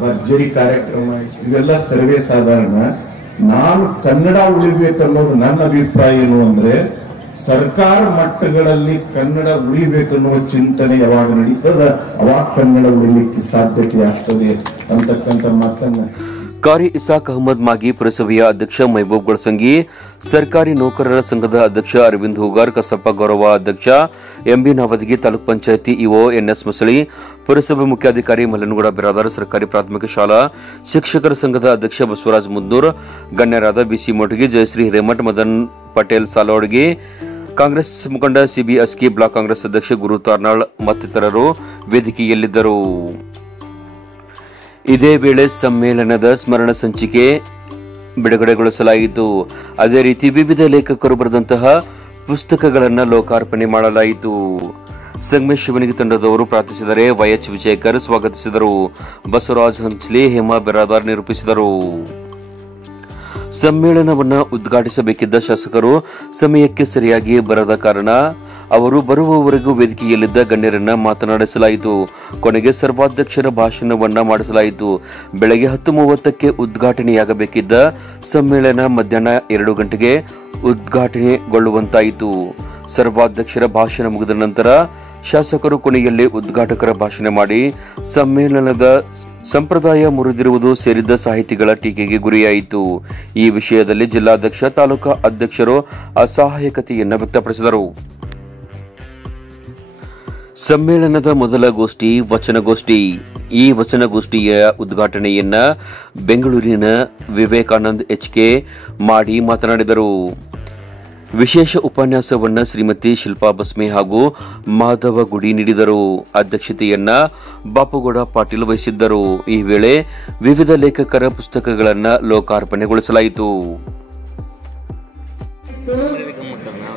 ಭರ್ಜರಿ ಕಾರ್ಯಕ್ರಮ, ಇವೆಲ್ಲ ಸರ್ವೇ ಸಾಧಾರಣ. ನಾನು ಕನ್ನಡ ಉಳಿಬೇಕನ್ನೋದು ನನ್ನ ಅಭಿಪ್ರಾಯ ಏನು ಅಂದ್ರೆ, ಸರ್ಕಾರ ಮಟ್ಟಗಳಲ್ಲಿ ಕನ್ನಡ ಉಳಿಬೇಕನ್ನುವ ಚಿಂತನೆ ಯಾವಾಗ ನಡೀತದ ಅವಾಗ ಕನ್ನಡ ಉಳಿಲಿಕ್ಕೆ ಸಾಧ್ಯತೆ ಆಗ್ತದೆ ಅಂತಕ್ಕಂಥ ಮಾತನ್ನ ಕಾರಿ ಇಸಾಕ್ ಅಹಮದ್ ಮಾಗಿ ಪುರಸಭೆಯ ಅಧ್ಯಕ್ಷ ಮೈಬೂಬ್ ಗೊಳಸಂಗಿ, ಸರ್ಕಾರಿ ನೌಕರರ ಸಂಘದ ಅಧ್ಯಕ್ಷ ಅರವಿಂದ್ ಹೂಗಾರ್, ಕಸಪ್ಪ ಗೌರವ ಅಧ್ಯಕ್ಷ ಎಂಬಿ ನಾವದಗಿ, ತಾಲೂಕ್ ಪಂಚಾಯತಿ ಇಒ ಎನ್ಎಸ್ ಮಸಳಿ, ಪುರಸಭೆ ಮುಖ್ಯಾಧಿಕಾರಿ ಮಲ್ಲನಗೌಡ ಬಿರಾದಾರ್, ಸರ್ಕಾರಿ ಪ್ರಾಥಮಿಕ ಶಾಲಾ ಶಿಕ್ಷಕರ ಸಂಘದ ಅಧ್ಯಕ್ಷ ಬಸವರಾಜ್ ಮುದ್ದೂರ್, ಗಣ್ಯರಾದ ಬಿಸಿ ಮೋಟಗಿ, ಜಯಶ್ರೀ ಹಿರೇಮಠ್, ಮದನ್ ಪಟೇಲ್ ಸಾಲೋಡ್ಗಿ, ಕಾಂಗ್ರೆಸ್ ಮುಖಂಡ ಸಿಬಿ ಅಸ್ಕಿ, ಬ್ಲಾಕ್ ಕಾಂಗ್ರೆಸ್ ಅಧ್ಯಕ್ಷ ಗುರು ತಾರ್ನಾಳ್ ಮತ್ತಿತರರು ವೇದಿಕೆಯಲ್ಲಿದ್ದರು. ಇದೇ ವೇಳೆ ಸಮ್ಮೇಳನದ ಸ್ಮರಣ ಸಂಚಿಕೆ ಬಿಡುಗಡೆಗೊಳಿಸಲಾಯಿತು. ಅದೇ ರೀತಿ ವಿವಿಧ ಲೇಖಕರು ಬರೆದಂತಹ ಪುಸ್ತಕಗಳನ್ನು ಲೋಕಾರ್ಪಣೆ ಮಾಡಲಾಯಿತು. ಸಂಗಮೇಶ್ ಶಿವನಿಗೆ ತಂಡದವರು ಪ್ರಾರ್ಥಿಸಿದರೆ, ವೈಎಚ್ ವಿಜಯಕರ್ ಸ್ವಾಗತಿಸಿದರು. ಬಸವರಾಜ್ ಹಂಚ್ಲಿ, ಹೇಮಾ ಬಿರಾದಾರ್ ನಿರೂಪಿಸಿದರು. ಸಮ್ಮೇಳನವನ್ನು ಉದ್ಘಾಟಿಸಬೇಕಿದ್ದ ಶಾಸಕರು ಸಮಯಕ್ಕೆ ಸರಿಯಾಗಿ ಬರದ ಕಾರಣ ಅವರು ಬರುವವರೆಗೂ ವೇದಿಕೆಯಲ್ಲಿದ್ದ ಗಣ್ಯರನ್ನ ಮಾತನಾಡಿಸಲಾಯಿತು. ಕೊನೆಗೆ ಸರ್ವಾಧ್ಯಕ್ಷರ ಭಾಷಣವನ್ನ ಮಾಡಿಸಲಾಯಿತು. ಬೆಳಗ್ಗೆ 10:30ಕ್ಕೆ ಉದ್ಘಾಟನೆಯಾಗಬೇಕಿದ್ದ ಸಮ್ಮೇಳನ ಮಧ್ಯಾಹ್ನ 2 ಗಂಟೆಗೆ ಉದ್ಘಾಟನೆಗೊಳ್ಳುವಂತಾಯಿತು. ಸರ್ವಾಧ್ಯಕ್ಷರ ಭಾಷಣ ಮುಗಿದ ನಂತರ ಶಾಸಕರು ಕೊನೆಯಲ್ಲಿ ಉದ್ಘಾಟಕರ ಭಾಷಣ ಮಾಡಿ ಸಮ್ಮೇಳನದ ಸಂಪ್ರದಾಯ ಮುರಿದಿರುವುದು ಸೇರಿದ್ದ ಸಾಹಿತಿಗಳ ಟೀಕೆಗೆ ಗುರಿಯಾಯಿತು. ಈ ವಿಷಯದಲ್ಲಿ ಜಿಲ್ಲಾಧ್ಯಕ್ಷ, ತಾಲೂಕಾ ಅಧ್ಯಕ್ಷರು ಅಸಹಾಯಕತೆಯನ್ನು ವ್ಯಕ್ತಪಡಿಸಿದರು. ಸಮ್ಮೇಳನದ ಮೊದಲ ಗೋಷ್ಠಿ ವಚನಗೋಷ್ಠಿ. ಈ ವಚನಗೋಷ್ಠಿಯ ಉದ್ಘಾಟನೆಯನ್ನ ಬೆಂಗಳೂರಿನ ವಿವೇಕಾನಂದ್ HK ಮಾಡಿ ಮಾತನಾಡಿದರು. ವಿಶೇಷ ಉಪನ್ಯಾಸವನ್ನ ಶ್ರೀಮತಿ ಶಿಲ್ಪಾ ಬಸ್ಮೆ ಹಾಗೂ ಮಾಧವ ಗುಡಿ ನೀಡಿದರು. ಅಧ್ಯಕ್ಷತೆಯನ್ನ ಬಾಪುಗೌಡ ಪಾಟೀಲ್ ವಹಿಸಿದ್ದರು. ಈ ವೇಳೆ ವಿವಿಧ ಲೇಖಕರ ಪುಸ್ತಕಗಳನ್ನು ಲೋಕಾರ್ಪಣೆಗೊಳಿಸಲಾಯಿತು.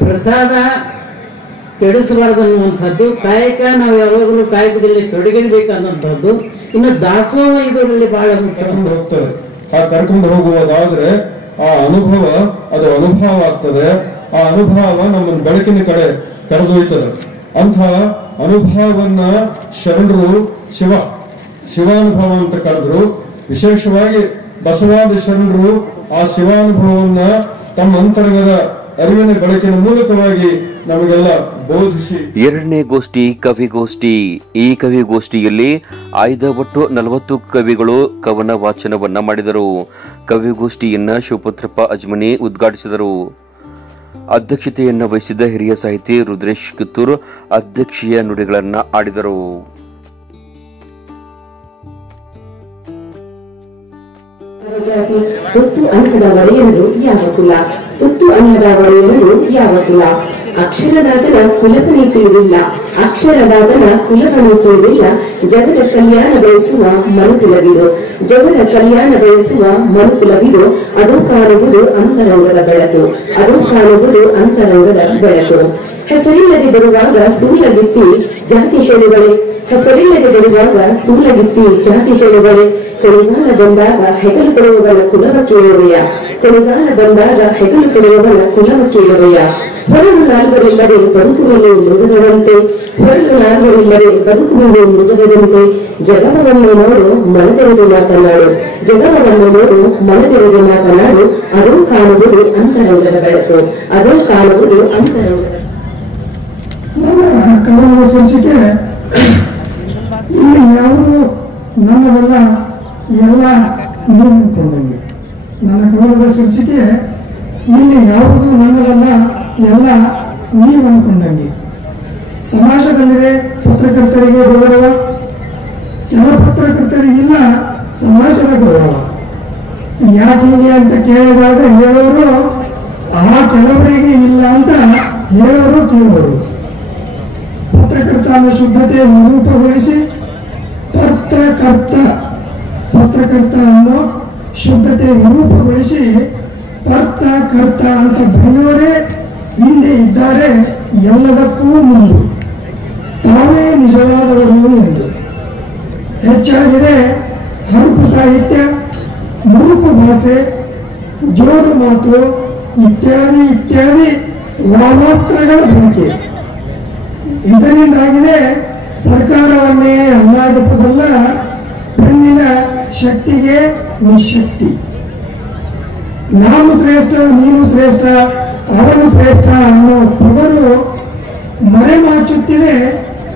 ಪ್ರಸಾದ ಕೆಡಿಸಬಾರದನ್ನುವಂಥದ್ದು, ಕಾಯಕ ನಾವು ಯಾವಾಗಲೂ ಕಾಯಕದಲ್ಲಿ ತೊಡಗಿರ್ಬೇಕನ್ನುವಂಥದ್ದು, ಇನ್ನು ದಾಸೋಹ ಇದರಲ್ಲಿ ಬಹಳ ಮುಖ್ಯ. ಹೋಗ್ತದೆ ಕರ್ಕೊಂಡು ಹೋಗುವುದಾದ್ರೆ ಆ ಅನುಭವ ಅದು ಅನುಭವ ಆಗ್ತದೆ. ಆ ಅನುಭವ ನಮ್ಮನ್ನು ಬೆಳಕಿನ ಕಡೆ ಕರೆದೊಯ್ತದೆ. ಅಂಥ ಅನುಭವವನ್ನ ಶರಣರು ಶಿವಾನುಭವ ಅಂತ ಕರೆದ್ರು. ವಿಶೇಷವಾಗಿ ಬಸವಾದಿ ಶರಣರು ಆ ಶಿವಾನುಭವವನ್ನ ತಮ್ಮ ಅಂತರಂಗದ ಅರಿವಿನ ಬೆಳಕಿನ ಮೂಲಕವಾಗಿ ನಮಗೆಲ್ಲ ಬೋಧಿಸಿ. ಎರಡನೇ ಗೋಷ್ಠಿ ಕವಿಗೋಷ್ಠಿ. ಈ ಕವಿಗೋಷ್ಠಿಯಲ್ಲಿ ಆಯ್ದ ಒಟ್ಟು 40 ಕವಿಗಳು ಕವನ ವಾಚನವನ್ನ ಮಾಡಿದರು. ಕವಿಗೋಷ್ಠಿಯನ್ನ ಶಿವಪುತ್ರಪ್ಪ ಅಜ್ಮನಿ ಉದ್ಘಾಟಿಸಿದರು. ಅಧ್ಯಕ್ಷತೆಯನ್ನು ವಹಿಸಿದ್ದ ಹಿರಿಯ ಸಾಹಿತಿ ರುದ್ರೇಶ್ ಕಿತ್ತೂರ್ ಅಧ್ಯಕ್ಷೀಯ ನುಡಿಗಳನ್ನು ಆಡಿದರು. ತುತ್ತು ಅನ್ನದ ಒಡೆಯನದು ಯಾವ ಕುಲ, ತುತ್ತು ಅನ್ನದ ಒಡೆಯನದು ಯಾವ ಕುಲ. ಅಕ್ಷರದಾತನ ಕುಲವನೇ ತಿಳಿದಿಲ್ಲ, ಅಕ್ಷರದಾತನ ಕುಲವನ್ನು ತಿಳಿದಿಲ್ಲ. ಜಗದ ಕಲ್ಯಾಣ ಬಯಸುವ ಮನುಕುಲವಿದು, ಜಗದ ಕಲ್ಯಾಣ ಬಯಸುವ ಮನುಕುಲವಿದು. ಅದು ಕಾಣುವುದು ಅಂತರಂಗದ ಬೆಳಕು, ಅದು ಕಾಣುವುದು ಅಂತರಂಗದ ಬೆಳಕು. ಹೆಸರಿಲ್ಲದೆ ಬರುವಾಗ ಸೂಲಗಿತ್ತಿ ಜಾತಿ ಹೇಳುವಳೆ, ಹೆಸರಿಲ್ಲದೆ ಬರುವಾಗ ಸೂಲಗಿತ್ತಿ ಜಾತಿ ಹೇಳುವಳೆ. ಕೊನೆಗಾಲ ಬಂದಾಗ ಹೆಗಲು ಕೊಡುವವನ ಕುಲವ ಕೇಳುವೆಯ, ಕೊನೆಗಾಲ ಬಂದಾಗ ಹೆಗಲು ಕೊಡುವವನ ಕುಲವ ಕೇಳುವೆಯ. ಹೊರಳು ನಾಲ್ವರಿಲ್ಲದೆ ಬದುಕುವೆನು ಮೃಗದಂತೆ, ಹೊರಳು ನಾಲ್ವರಿಲ್ಲದೆ ಬದುಕುವೆನು ಮೃಗದಂತೆ. ಜಗವನ್ನು ನೋಡು ಮನದೆರೆದು ಮಾತನಾಡು, ಜಗವನ್ನು ನೋಡು ಮನದೆರೆದು ಮಾತನಾಡು. ಅದು ಕಾಣುವುದು ಅಂತರಂಗದ ಬೆಳಕು, ಅದು ಕಾಣುವುದು ಅಂತರಂಗದ. ಕವನದ ಸಂಚಿಕೆ ಇಲ್ಲಿ ಯಾವುದು ನನ್ನದೆಲ್ಲ ಎಲ್ಲ ನೀವು ಅನ್ಕೊಂಡಂಗೆ. ನನ್ನ ಕವನದ ಶೀರ್ಷಿಕೆ ಇಲ್ಲಿ ಯಾವುದು ನನ್ನದೆಲ್ಲ ಎಲ್ಲ ನೀವು ಅನ್ಕೊಂಡಂಗೆ. ಸಮಾಜದಲ್ಲಿದೆ ಪತ್ರಕರ್ತರಿಗೆ ಗೌರವ, ಕೆಲ ಪತ್ರಕರ್ತರಿಗಿಲ್ಲ ಸಮಾಜದ ಗೌರವ. ಯಾಕಿಂಗೆ ಅಂತ ಕೇಳಿದಾಗ ಹೇಳೋರು ಆ ಕೆಲವರಿಗೆ ಇಲ್ಲ ಅಂತ ಹೇಳೋರು ಕೇಳೋರು. ಪತ್ರಕರ್ತ ಅನ್ನೋ ಶುದ್ಧತೆ ನಿರೂಪಗೊಳಿಸಿ ಪತ್ರಕರ್ತ ಅನ್ನೋ ಶುದ್ಧತೆ ವಿರೂಪಗೊಳಿಸಿ ಪತ್ರಕರ್ತ ಅಂತ ಬರೆಯೋರೇ ಹಿಂದೆ ಇದ್ದಾರೆ ಎಲ್ಲದಕ್ಕೂ ಮುಂದು, ತಾವೇ ನಿಜವಾದವರು ಎಂದು. ಹೆಚ್ಚಾಗಿದೆ ಹರಕು ಸಾಹಿತ್ಯ, ಮುರುಕು ಭಾಷೆ, ಜೋರು ಮಾತು ಇತ್ಯಾದಿ ಇತ್ಯಾದಿ ವಾಮಾಸ್ತ್ರಗಳ ಬಳಕೆ. ಇದರಿಂದಾಗಿದೆ ಸರ್ಕಾರವನ್ನೇ ಅಲ್ಲಾಡಿಸಬಲ್ಲ ಪೆನ್ನಿನ ಶಕ್ತಿಗೆ ನಿಶಕ್ತಿ. ನಾನು ಶ್ರೇಷ್ಠ, ನೀನು ಶ್ರೇಷ್ಠ, ಅವನು ಶ್ರೇಷ್ಠ ಅನ್ನೋ ಪದರು ಮರೆಮಾಚುತ್ತಿದೆ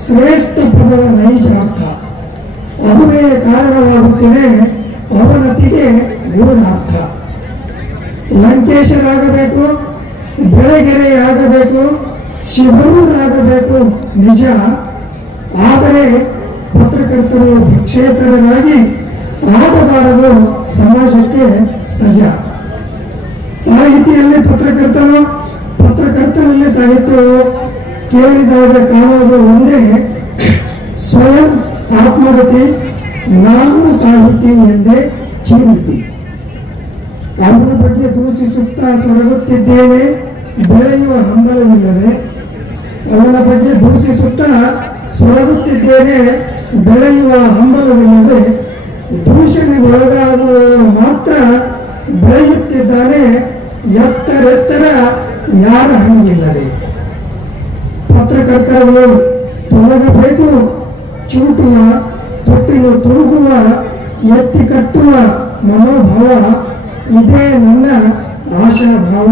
ಶ್ರೇಷ್ಠ ಪದದ ನೈಜ ಅರ್ಥ. ಅದುವೇ ಕಾರಣವಾಗುತ್ತಿದೆ ಅವನತಿಗೆ ಗೂಢಾರ್ಥ. ಲಂಕೇಶರಾಗಬೇಕು, ಬೆಳಗೆರೆಯಾಗಬೇಕು, ಶಿವರೂರಾಗಬೇಕು ನಿಜ. ಆದರೆ ಪತ್ರಕರ್ತರು ಭಿಕ್ಷೇಸರರಾಗಿ ಆಗಬಾರದು ಸಮಾಜಕ್ಕೆ ಸಜ. ಸಾಹಿತಿಯಲ್ಲಿ ಪತ್ರಕರ್ತನು, ಪತ್ರಕರ್ತನಲ್ಲಿ ಸಾಹಿತ್ಯವು ಕೇಳಿದಾಗ ಕಾಣುವುದು ಒಂದೇ ಸ್ವಯಂ ಆತ್ಮಗತಿ. ನಾನು ಸಾಹಿತಿ ಎಂದೇ ಚಿಂತಿ. ಅವನ ಬಗ್ಗೆ ದೂಷಿಸುತ್ತಾ ಸೊರಗುತ್ತಿದ್ದೇನೆ ಬೆಳೆಯುವ ಹಂಬಲವಿಲ್ಲದೆ. ಅವನ ಬಗ್ಗೆ ದೂಷಿಸುತ್ತಾ ಸೊರಗುತ್ತಿದ್ದೇನೆ ಬೆಳೆಯುವ ಹಂಬಲವಿಲ್ಲದೆ. ದೂಷಣೆಗೊಳಗಾಗುವ ಮಾತ್ರ ಬೆಳೆಯುತ್ತಿದ್ದಾನೆ ಎತ್ತರೆತ್ತರ ಯಾರ ಹಂಗಿಲ್ಲದೆ. ಪತ್ರಕರ್ತರುಗಳು ತೊಲಗಬೇಕು ಚೂಟುವ, ತೊಟ್ಟಿಲು ತುರುಗುವ, ಎತ್ತಿ ಕಟ್ಟುವ ಮನೋಭಾವ. ಇದೇ ನನ್ನ ಆಶಾಭಾವ.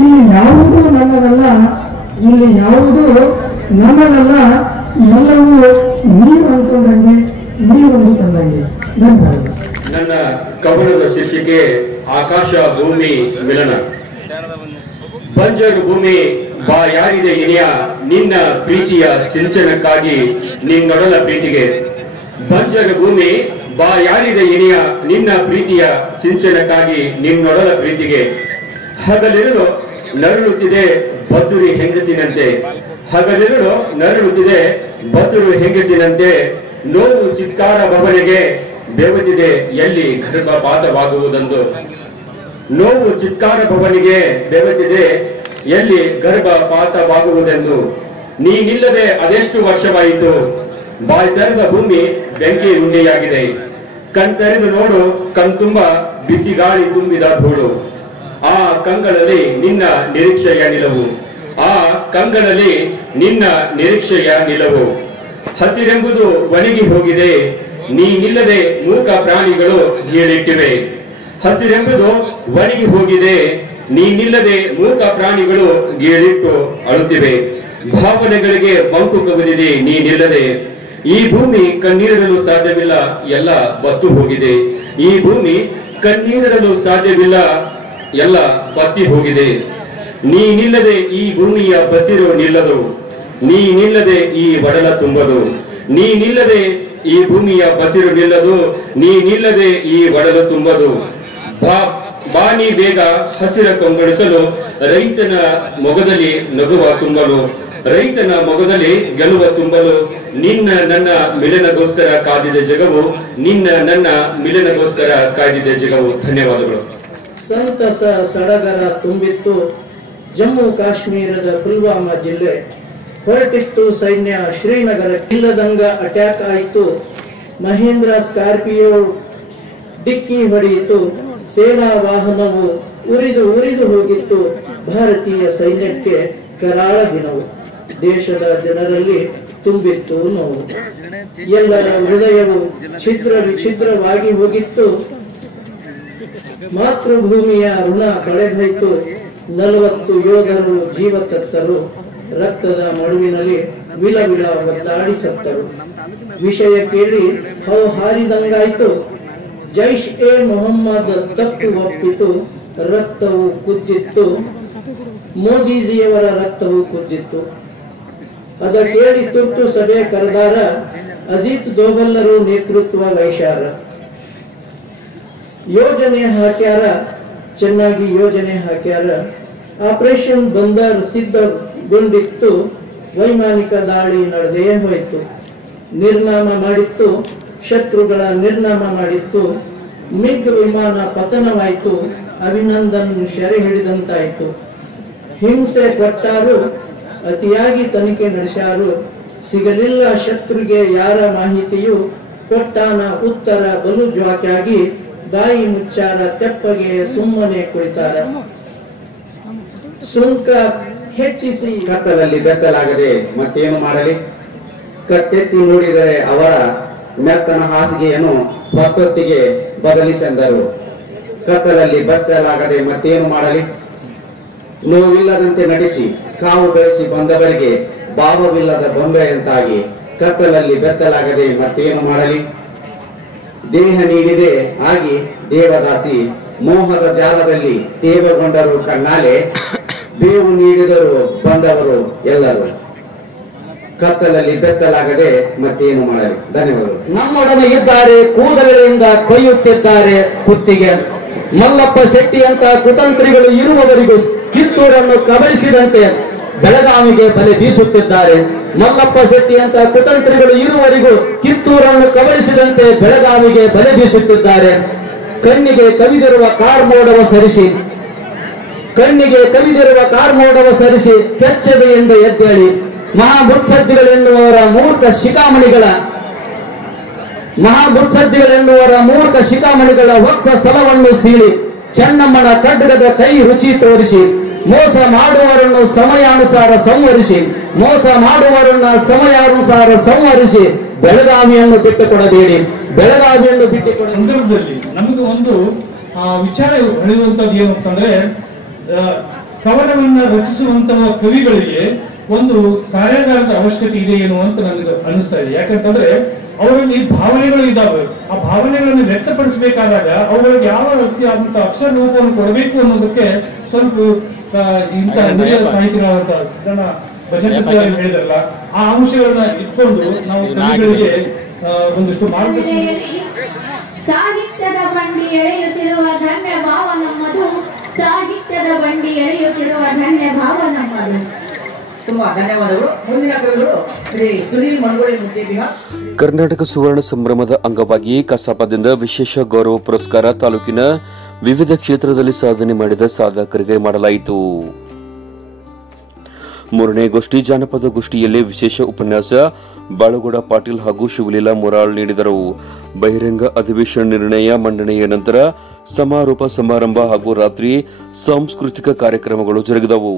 ಇಲ್ಲಿ ಯಾವುದೂ ನನ್ನದಲ್ಲ, ಇಲ್ಲಿ ಯಾವುದೂ ನನ್ನದಲ್ಲ, ಎಲ್ಲವೂ ನೀವು ಅಂದ್ಕೊಂಡಂಗೆ, ನೀವು ಅಂದುಕೊಂಡಂಗೆ. ಧನ್ಯವಾದ. ನನ್ನ ಕವನದ ಶೀರ್ಷಿಕೆ ಆಕಾಶ ಭೂಮಿ ಮಿಲನ. ಬಂಜರು ಭೂಮಿ ಬಾ ಯಾರಿದೆ ಇನಿಯ, ನಿನ್ನ ಪ್ರೀತಿಯ ಸಿಂಚನಕ್ಕಾಗಿ ನಿನ್ನೊಡಲ ಪ್ರೀತಿಗೆ. ಬಂಜರು ಭೂಮಿ ಬಾ ಯಾರಿದೆ ಇನಿಯ, ನಿನ್ನ ಪ್ರೀತಿಯ ಸಿಂಚನಕ್ಕಾಗಿ ನಿನ್ನೊಡಲ ಪ್ರೀತಿಗೆ. ಹಗಲಿರುಳು ನರಳುತ್ತಿದೆ ಬಸುರಿ ಹೆಂಗಸಿನಂತೆ, ಹಗಲಿರುಳು ನರಳುತ್ತಿದೆ ಬಸುರು ಹೆಂಗಸಿನಂತೆ. ನೋವು ಚಿತ್ಕಾರ ಭವನಿಗೆ ಬೆವತಿದೆ ಎಲ್ಲಿ ಗರ್ಭಪಾತವಾಗುವುದೆಂದು. ನೋವು ಚಿತ್ಕಾರ ಭವನಿಗೆ ಬೆವತಿದೆ ಎಲ್ಲಿ ಗರ್ಭಪಾತವಾಗುವುದೆಂದು. ನೀನಿಲ್ಲದೆ ಅದೆಷ್ಟು ವರ್ಷವಾಯಿತು, ಬಾಯ್ತರದ ಭೂಮಿ ಬೆಂಕಿ ಉಂಡೆಯಾಗಿದೆ. ಕಣ್ತೆರೆದು ನೋಡು ಕಣ್ತುಂಬ ಬಿಸಿ ಗಾಳಿ ತುಂಬಿದ ಧೂಳು. ಆ ಕಂಗಳಲ್ಲಿ ನಿನ್ನ ನಿರೀಕ್ಷೆಯ ನಿಲುವು, ಆ ಕಂಗಳಲ್ಲಿ ನಿನ್ನ ನಿರೀಕ್ಷೆಯ ನಿಲುವು. ಹಸಿರೆಂಬುದು ಒಣಗಿ ಹೋಗಿದೆ, ನೀನಿಲ್ಲದೆ ಮೂಕ ಪ್ರಾಣಿಗಳು ಗೀಳಿಟ್ಟಿವೆ. ಹಸಿರೆಂಬುದು ಒಣಗಿ ಹೋಗಿದೆ, ನೀನಿಲ್ಲದೆ ಮೂಕ ಪ್ರಾಣಿಗಳು ಗೀಳಿಟ್ಟು ಅಳುತ್ತಿವೆ. ಭಾವನೆಗಳಿಗೆ ಬಂಕು ಕವಿದಿದೆ ನೀನಿಲ್ಲದೆ. ಈ ಭೂಮಿ ಕಣ್ಣೀರಿಡಲು ಸಾಧ್ಯವಿಲ್ಲ, ಎಲ್ಲ ಬತ್ತು ಹೋಗಿದೆ. ಈ ಭೂಮಿ ಕಣ್ಣೀರಿಡಲು ಸಾಧ್ಯವಿಲ್ಲ, ಎಲ್ಲ ಬತ್ತಿ ಹೋಗಿದೆ. ನೀನಿಲ್ಲದೆ ಈ ಭೂಮಿಯ ಬಸಿರು ನಿಲ್ಲದು, ನೀನಿಲ್ಲದೆ ಈ ಒಡಲ ತುಂಬದು. ನೀನಿಲ್ಲದೆ ಈ ಭೂಮಿಯ ಬಸಿರು ನಿಲ್ಲದು, ನೀನಿಲ್ಲದೆ ಈ ಒಡಲು ತುಂಬದು. ಬಾನಿ ಬೇಗ ಹಸಿರ ಕೊಂಗೊಳಿಸಲು, ರೈತನ ಮೊಗದಲ್ಲಿ ನಗುವ ತುಂಬಲು, ರೈತನ ಮೊಗದಲ್ಲಿ ಗೆಲುವ ತುಂಬಲು. ನಿನ್ನ ನನ್ನ ಮಿಲನಗೋಸ್ಕರ ಕಾದಿದ ಜಗವು, ನಿನ್ನ ನನ್ನ ಮಿಲನಗೋಸ್ಕರ ಕಾದಿದ ಜಗವು. ಧನ್ಯವಾದಗಳು. ಸಂತಸ ಸಡಗರ ತುಂಬಿತ್ತು ಜಮ್ಮು ಕಾಶ್ಮೀರದ ಪುಲ್ವಾಮಾ ಜಿಲ್ಲೆ. ಹೊರಟಿತ್ತು ಸೈನ್ಯ ಶ್ರೀನಗರ, ಇಲ್ಲದಂಗ ಅಟ್ಯಾಕ್ ಆಯಿತು. ಮಹೇಂದ್ರ ಸ್ಕಾರ್ಪಿಯೋ ಡಿಕ್ಕಿ ಹೊಡೆಯಿತು. ಸೇನಾ ವಾಹನವು ಉರಿದು ಉರಿದು ಹೋಗಿತ್ತು. ಭಾರತೀಯ ಸೈನ್ಯಕ್ಕೆ ಕರಾಳ ದಿನವು. ದೇಶದ ಜನರಲ್ಲಿ ತುಂಬಿತ್ತು ನೋವು. ಎಲ್ಲರ ಹೃದಯವು ಛಿದ್ರ ವಿಛಿದ್ರವಾಗಿ ಹೋಗಿತ್ತು. ಮಾತೃಭೂಮಿಯ ಋಣ ಕಳೆದೋಯ್ತು. 40 ಯೋಧರು ಜೀವ ತತ್ತರು. ರಕ್ತದ ಮಡುವಿನಲ್ಲಿ ವಿಲವಿಲ ಒದ್ದಾಡಿ ಸತ್ತರು. ವಿಷಯ ಕೇಳಿ ಹಾರಿದಂಗಾಯ್ತು. ಜೈಷ್ ಎ ಮೊಹಮ್ಮದ್ ತಪ್ಪು ಒಪ್ಪಿತು. ರಕ್ತವು ಕುದ್ದಿತ್ತು, ಮೋದಿಜಿಯವರ ರಕ್ತವು ಕುದ್ದಿತ್ತು. ಅದ ಕೇಳಿ ತುರ್ತು ಸಭೆ ಕರೆದಾರ. ಅಜಿತ್ ದೋವಲ್ಲರು ನೇತೃತ್ವ ವಹಿಸ್ಯಾರ. ಯೋಜನೆ ಹಾಕ್ಯಾರ, ಚೆನ್ನಾಗಿ ಯೋಜನೆ ಹಾಕ್ಯಾರ. ಆಪರೇಷನ್ ಬಂದರ್ ಸಿದ್ಧಗೊಂಡಿತ್ತು. ವೈಮಾನಿಕ ದಾಳಿ ನಡೆದೇ ಹೋಯಿತು. ನಿರ್ನಾಮ ಮಾಡಿತ್ತು, ಶತ್ರುಗಳ ನಿರ್ನಾಮ ಮಾಡಿತ್ತು. ಮಿಗ್ ವಿಮಾನ ಪತನವಾಯಿತು. ಅಭಿನಂದನ್ ಸೆರೆ ಹಿಡಿದಂತಾಯಿತು. ಹಿಂಸೆ ಕೊಟ್ಟಾರು, ಅತಿಯಾಗಿ ತನಿಖೆ ನಡೆಸ್ಯಾರು, ಸಿಗಲಿಲ್ಲ ಶತ್ರುಗೆ ಯಾರ ಮಾಹಿತಿಯು, ಕೊಟ್ಟಾನ ಉತ್ತರ ಬಲು ಜ್ವಾಕ್ಯಾಗಿ, ಬಾಯಿ ಮುಚ್ಚಾರ ತೆಪ್ಪಗೆ ಸುಮ್ಮನೆ ಕುಳಿತಾರ. ಸುಂಕ ಹೆಚ್ಚಿಸಿ ಕತ್ತಲಲ್ಲಿ ಬೆತ್ತಲಾಗದೆ ಮತ್ತೇನು ಮಾಡಲಿ, ಕತ್ತೆತ್ತಿ ನೋಡಿದರೆ ಅವರ ಮೆತ್ತನ ಹಾಸಿಗೆಯನ್ನು ಹೊತ್ತೊತ್ತಿಗೆ ಬದಲಿಸೆಂದರು. ಕತ್ತಲಲ್ಲಿ ಬೆತ್ತಲಾಗದೆ ಮತ್ತೇನು ಮಾಡಲಿ, ನೋವಿಲ್ಲದಂತೆ ನಡೆಸಿ ಕಾವು ಬೆಳೆಸಿ ಬಂದವರಿಗೆ ಭಾವವಿಲ್ಲದ ಬೊಂಬೆಯಂತಾಗಿ, ಕತ್ತಲಲ್ಲಿ ಬೆತ್ತಲಾಗದೆ ಮತ್ತೇನು ಮಾಡಲಿ. ದೇಹ ನೀಡಿದೆ ಆಗಿ ದೇವದಾಸಿ, ಮೋಹದ ಜಾಲದಲ್ಲಿ ತೇವಗೊಂಡರು ಕಣ್ಣಾಲೆ, ಬೇವು ನೀಡಿದರು ಬಂದವರು ಎಲ್ಲರೂ, ಕತ್ತಲಲ್ಲಿ ಬೆತ್ತಲಾಗದೆ ಮತ್ತೇನು ಮಾಡಲಿ. ಧನ್ಯವಾದಗಳು. ನಮ್ಮೊಡನೆ ಇದ್ದಾರೆ, ಕೂದಲಿನಿಂದ ಕೊಯ್ಯುತ್ತಿದ್ದಾರೆ ಕುತ್ತಿಗೆ. ಮಲ್ಲಪ್ಪ ಶೆಟ್ಟಿ ಅಂತ ಕುತಂತ್ರಿಗಳು ಇರುವವರಿಗೂ ಕಿತ್ತೂರನ್ನು ಕಬಳಿಸಿದಂತೆ ಬೆಳಗಾವಿಗೆ ಬಲೆ ಬೀಸುತ್ತಿದ್ದಾರೆ. ಮಲ್ಲಪ್ಪ ಶೆಟ್ಟಿ ಅಂತ ಕುತಂತ್ರಿಗಳು ಇರುವವರಿಗೂ ಕಿತ್ತೂರನ್ನು ಕಬಳಿಸಿದಂತೆ ಬೆಳಗಾವಿಗೆ ಬಲೆ ಬೀಸುತ್ತಿದ್ದಾರೆ. ಕಣ್ಣಿಗೆ ಕವಿದಿರುವ ಕಾರ್ಮೋಡವ ಸರಿಸಿ, ಕಣ್ಣಿಗೆ ಕವಿದಿರುವ ಕಾರ್ಮೋಡವ ಸರಿಸಿ ಕೆಚ್ಚದೆಯಿಂದ ಎದ್ದೇಳಿ, ಮಹಾಬುತ್ಸದ್ದಿಗಳೆನ್ನುವರ ಮೂರ್ಖ ಶಿಖಾಮಣಿಗಳ ವಕ್ತ ಸ್ಥಳವನ್ನು ಸೀಳಿ, ಚೆನ್ನಮ್ಮನ ಖಡ್ಗದ ಕೈ ರುಚಿ ತೋರಿಸಿ, ಮೋಸ ಮಾಡುವವರನ್ನು ಸಮಯಾನುಸಾರ ಸಂವರಿಸಿ ಬೆಳಗಾವಿಯನ್ನು ಬಿಟ್ಟುಕೊಡಬೇಡಿ, ಬೆಳಗಾವಿಯನ್ನು ಬಿಟ್ಟುಕೊಡ. ಸಂದರ್ಭದಲ್ಲಿ ನಮಗೆ ಒಂದು ವಿಚಾರ ಹೊಳೆಯುವಂತದ್ದು ಏನು ಅಂತಂದ್ರೆ, ಕವನವನ್ನ ರಚಿಸುವಂತಹ ಕವಿಗಳಿಗೆ ಒಂದು ಕಾರ್ಯಾಗಾರದ ಅವಶ್ಯಕತೆ ಇದೆ ಏನು ಅಂತ ನನಗೆ ಅನಿಸ್ತಾ ಇದೆ. ಯಾಕಂತಂದ್ರೆ ಅವರಲ್ಲಿ ಭಾವನೆಗಳು ಇದ್ದಾವೆ, ಆ ಭಾವನೆಗಳನ್ನು ವ್ಯಕ್ತಪಡಿಸಬೇಕಾದಾಗ ಅವುಗಳಿಗೆ ಯಾವ ರೀತಿಯಾದಂತ ಅಕ್ಷರ ರೂಪವನ್ನು ಕೊಡಬೇಕು ಅನ್ನೋದಕ್ಕೆ ಸ್ವಲ್ಪ ಇಂಥ ಹಿರಿಯ ಸಾಹಿತಿಗಳಾದಂತಹ ಸಿದ್ದಣ್ಣ ಭಜಂತ್ರಿ ಸರ್ ಹೇಳಿದ್ರಲ್ಲ, ಆ ಅಂಶಗಳನ್ನ ಇಟ್ಕೊಂಡು ನಾವು ಕವಿಗಳಿಗೆ ಒಂದಿಷ್ಟು ಮಾರ್ಗದರ್ಶನ. ಸಾಹಿತ್ಯದ ಬಂಡಿ ಎಳೆಯುತ್ತಿರುವ ಧನ್ಯ ಭಾವ ನಮ್ಮದು, ಸಾಹಿತ್ಯದ ಬಂಡಿ ಎಳೆಯುತ್ತಿರುವ ಧನ್ಯ ಭಾವ ನಮ್ಮದು. ತುಂಬಾ ಧನ್ಯವಾದಗಳು. ಮುಂದಿನ ಕವಿಗಳು ಶ್ರೀ ಸುನೀಲ್ ಮನಗೋಳಿ ಮುದ್ದೇಬಿಹಾರ್. ಕರ್ನಾಟಕ ಸುವರ್ಣ ಸಂಭ್ರಮದ ಅಂಗವಾಗಿ ಕಸಾಪದಿಂದ ವಿಶೇಷ ಗೌರವ ಪುರಸ್ಕಾರ ತಾಲೂಕಿನ ವಿವಿಧ ಕ್ಷೇತ್ರದಲ್ಲಿ ಸಾಧನೆ ಮಾಡಿದ ಸಾಧಕರಿಗೆ ಮಾಡಲಾಯಿತು. ಮೂರನೇ ಗೋಷ್ಠಿ ಜಾನಪದ ಗೋಷ್ಠಿಯಲ್ಲಿ ವಿಶೇಷ ಉಪನ್ಯಾಸ ಬಾಳಗೌಡ ಪಾಟೀಲ್ ಹಾಗೂ ಶಿವಲೀಲಾ ಮೊರಾಳ್ ನೀಡಿದರು. ಬಹಿರಂಗ ಅಧಿವೇಶನ ನಿರ್ಣಯ ಮಂಡನೆಯ ನಂತರ ಸಮಾರೋಪ ಸಮಾರಂಭ ಹಾಗೂ ರಾತ್ರಿ ಸಾಂಸ್ಕೃತಿಕ ಕಾರ್ಯಕ್ರಮಗಳು ಜರುಗಿದವು.